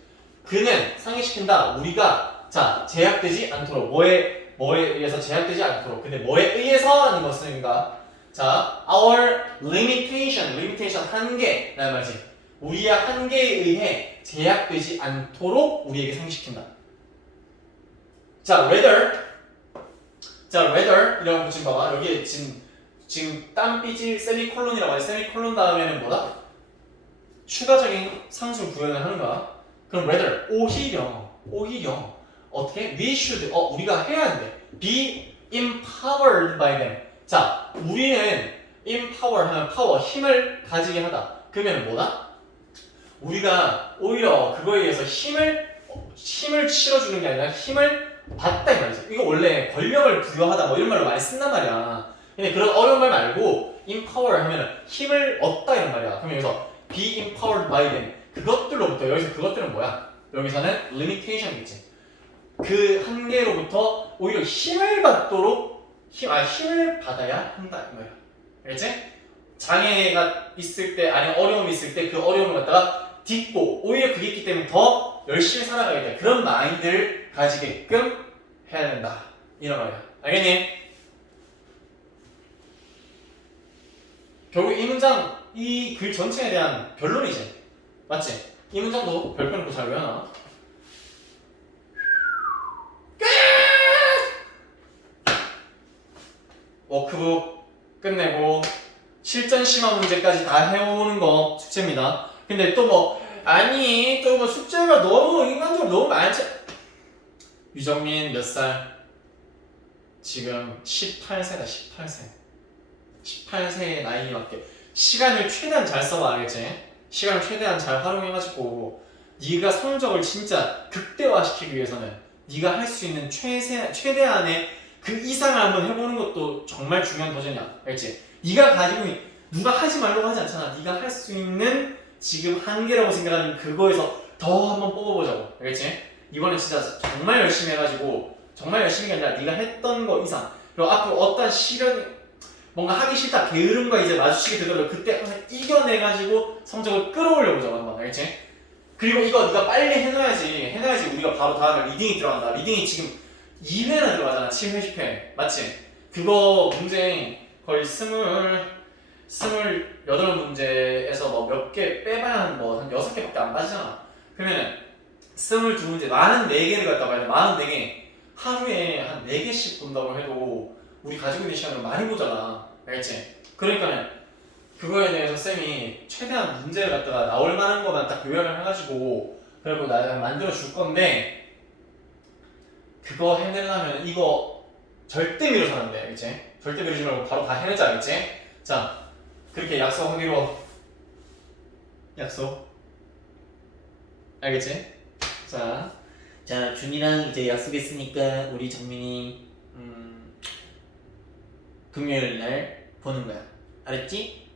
그는 상기시킨다. 우리가 자 제약되지 않도록 뭐에 의해서 제약되지 않도록. 근데 뭐에 의해서라는 것은인가? 자, our limitation 한계 라는 말이지. 우리의 한계에 의해 제약되지 않도록 우리에게 상기시킨다. 자, rather 이라고 지금 봐봐. 여기에 지금 땀삐질 세미콜론이라고 하지. 세미콜론 다음에는 뭐다? 추가적인 상술 구현을 하는 거야. 그럼 rather 오히려 어떻게? we should 우리가 해야 한대. be empowered by them. 자, 우리는 empower 하면 power 힘을 가지게 하다. 그러면 뭐다? 우리가 오히려 그거에 의해서 힘을 실어주는 게 아니라 힘을 받다 이 말이지. 이거 원래 권력을 부여하다 뭐 이런 말로 많이 쓴단 말이야. 근데 그런 어려운 말 말고 empower 하면 힘을 얻다 이런 말이야. 그럼 여기서 be empowered by them. 그것들로부터 여기서 그것들은 뭐야? 여기서는 limitation이겠지. 그 한계로부터 오히려 힘을 받도록 힘을 받아야 한다 이 말이야. 알겠지? 장애가 있을 때 아니면 어려움이 있을 때 그 어려움을 갖다가 딛고 오히려 그게 있기 때문에 더 열심히 살아가야 돼. 그런 마인드를 가지게끔 해야 된다 이런 말이야. 알겠니? 결국 이 문장 이 글 전체에 대한 결론이지. 맞지? 이 문장도 별표놓고 잘 외워놔. 워크북 끝내고 실전 심화 문제까지 다 해오는 거 숙제입니다. 근데 또 뭐 아니 또 뭐 숙제가 너무 인간적으로 너무 많지. 유정민 몇 살? 지금 18세다 18세. 18세의 나이에 맞게 시간을 최대한 잘 써봐. 알겠지? 시간을 최대한 잘 활용해가지고 네가 성적을 진짜 극대화시키기 위해서는 네가 할 수 있는 최대한의 그 이상을 한번 해보는 것도 정말 중요한 도전이야. 알겠지? 네가 가지고 있는 누가 하지 말라고 하지 않잖아. 네가 할 수 있는 지금 한계라고 생각하는 그거에서 더 한번 뽑아보자고. 알겠지? 이번에 진짜 정말 열심히 해가지고 정말 열심히가 아니라 네가 했던 거 이상 그리고 앞으로 어떤 시련이 뭔가 하기 싫다 게으름과 이제 마주치게 되더라도 그때 항상 이겨내가지고 성적을 끌어올려보자고 한번. 알겠지? 그리고 이거 네가 빨리 해놔야지 우리가 바로 다음에 리딩이 들어간다. 리딩이 지금 2회나 들어가잖아. 7회 10회 맞지? 그거 문제 거의 28문제에서 뭐 몇 개 빼봐야 한 6개밖에 안 빠지잖아. 그러면 22문제 44개를 갖다 봐야 돼. 44개 하루에 한 4개씩 본다고 해도 우리 가지고 있는 시간을 많이 보잖아. 알겠지? 그러니까 그거에 대해서 쌤이 최대한 문제를 갖다가 나올 만한 것만 딱 요약을 해가지고 그리고 나가 만들어 줄 건데 그거 해내려면 이거 절대 미뤄서는 안 돼. 알겠지? 절대 미루지 말고 바로 다 해내자. 알겠지? 자 그렇게 약속하기로 약속 알겠지? 자 준이랑 이제 약속했으니까 우리 정민이 금요일 날 보는 거야. 알았지?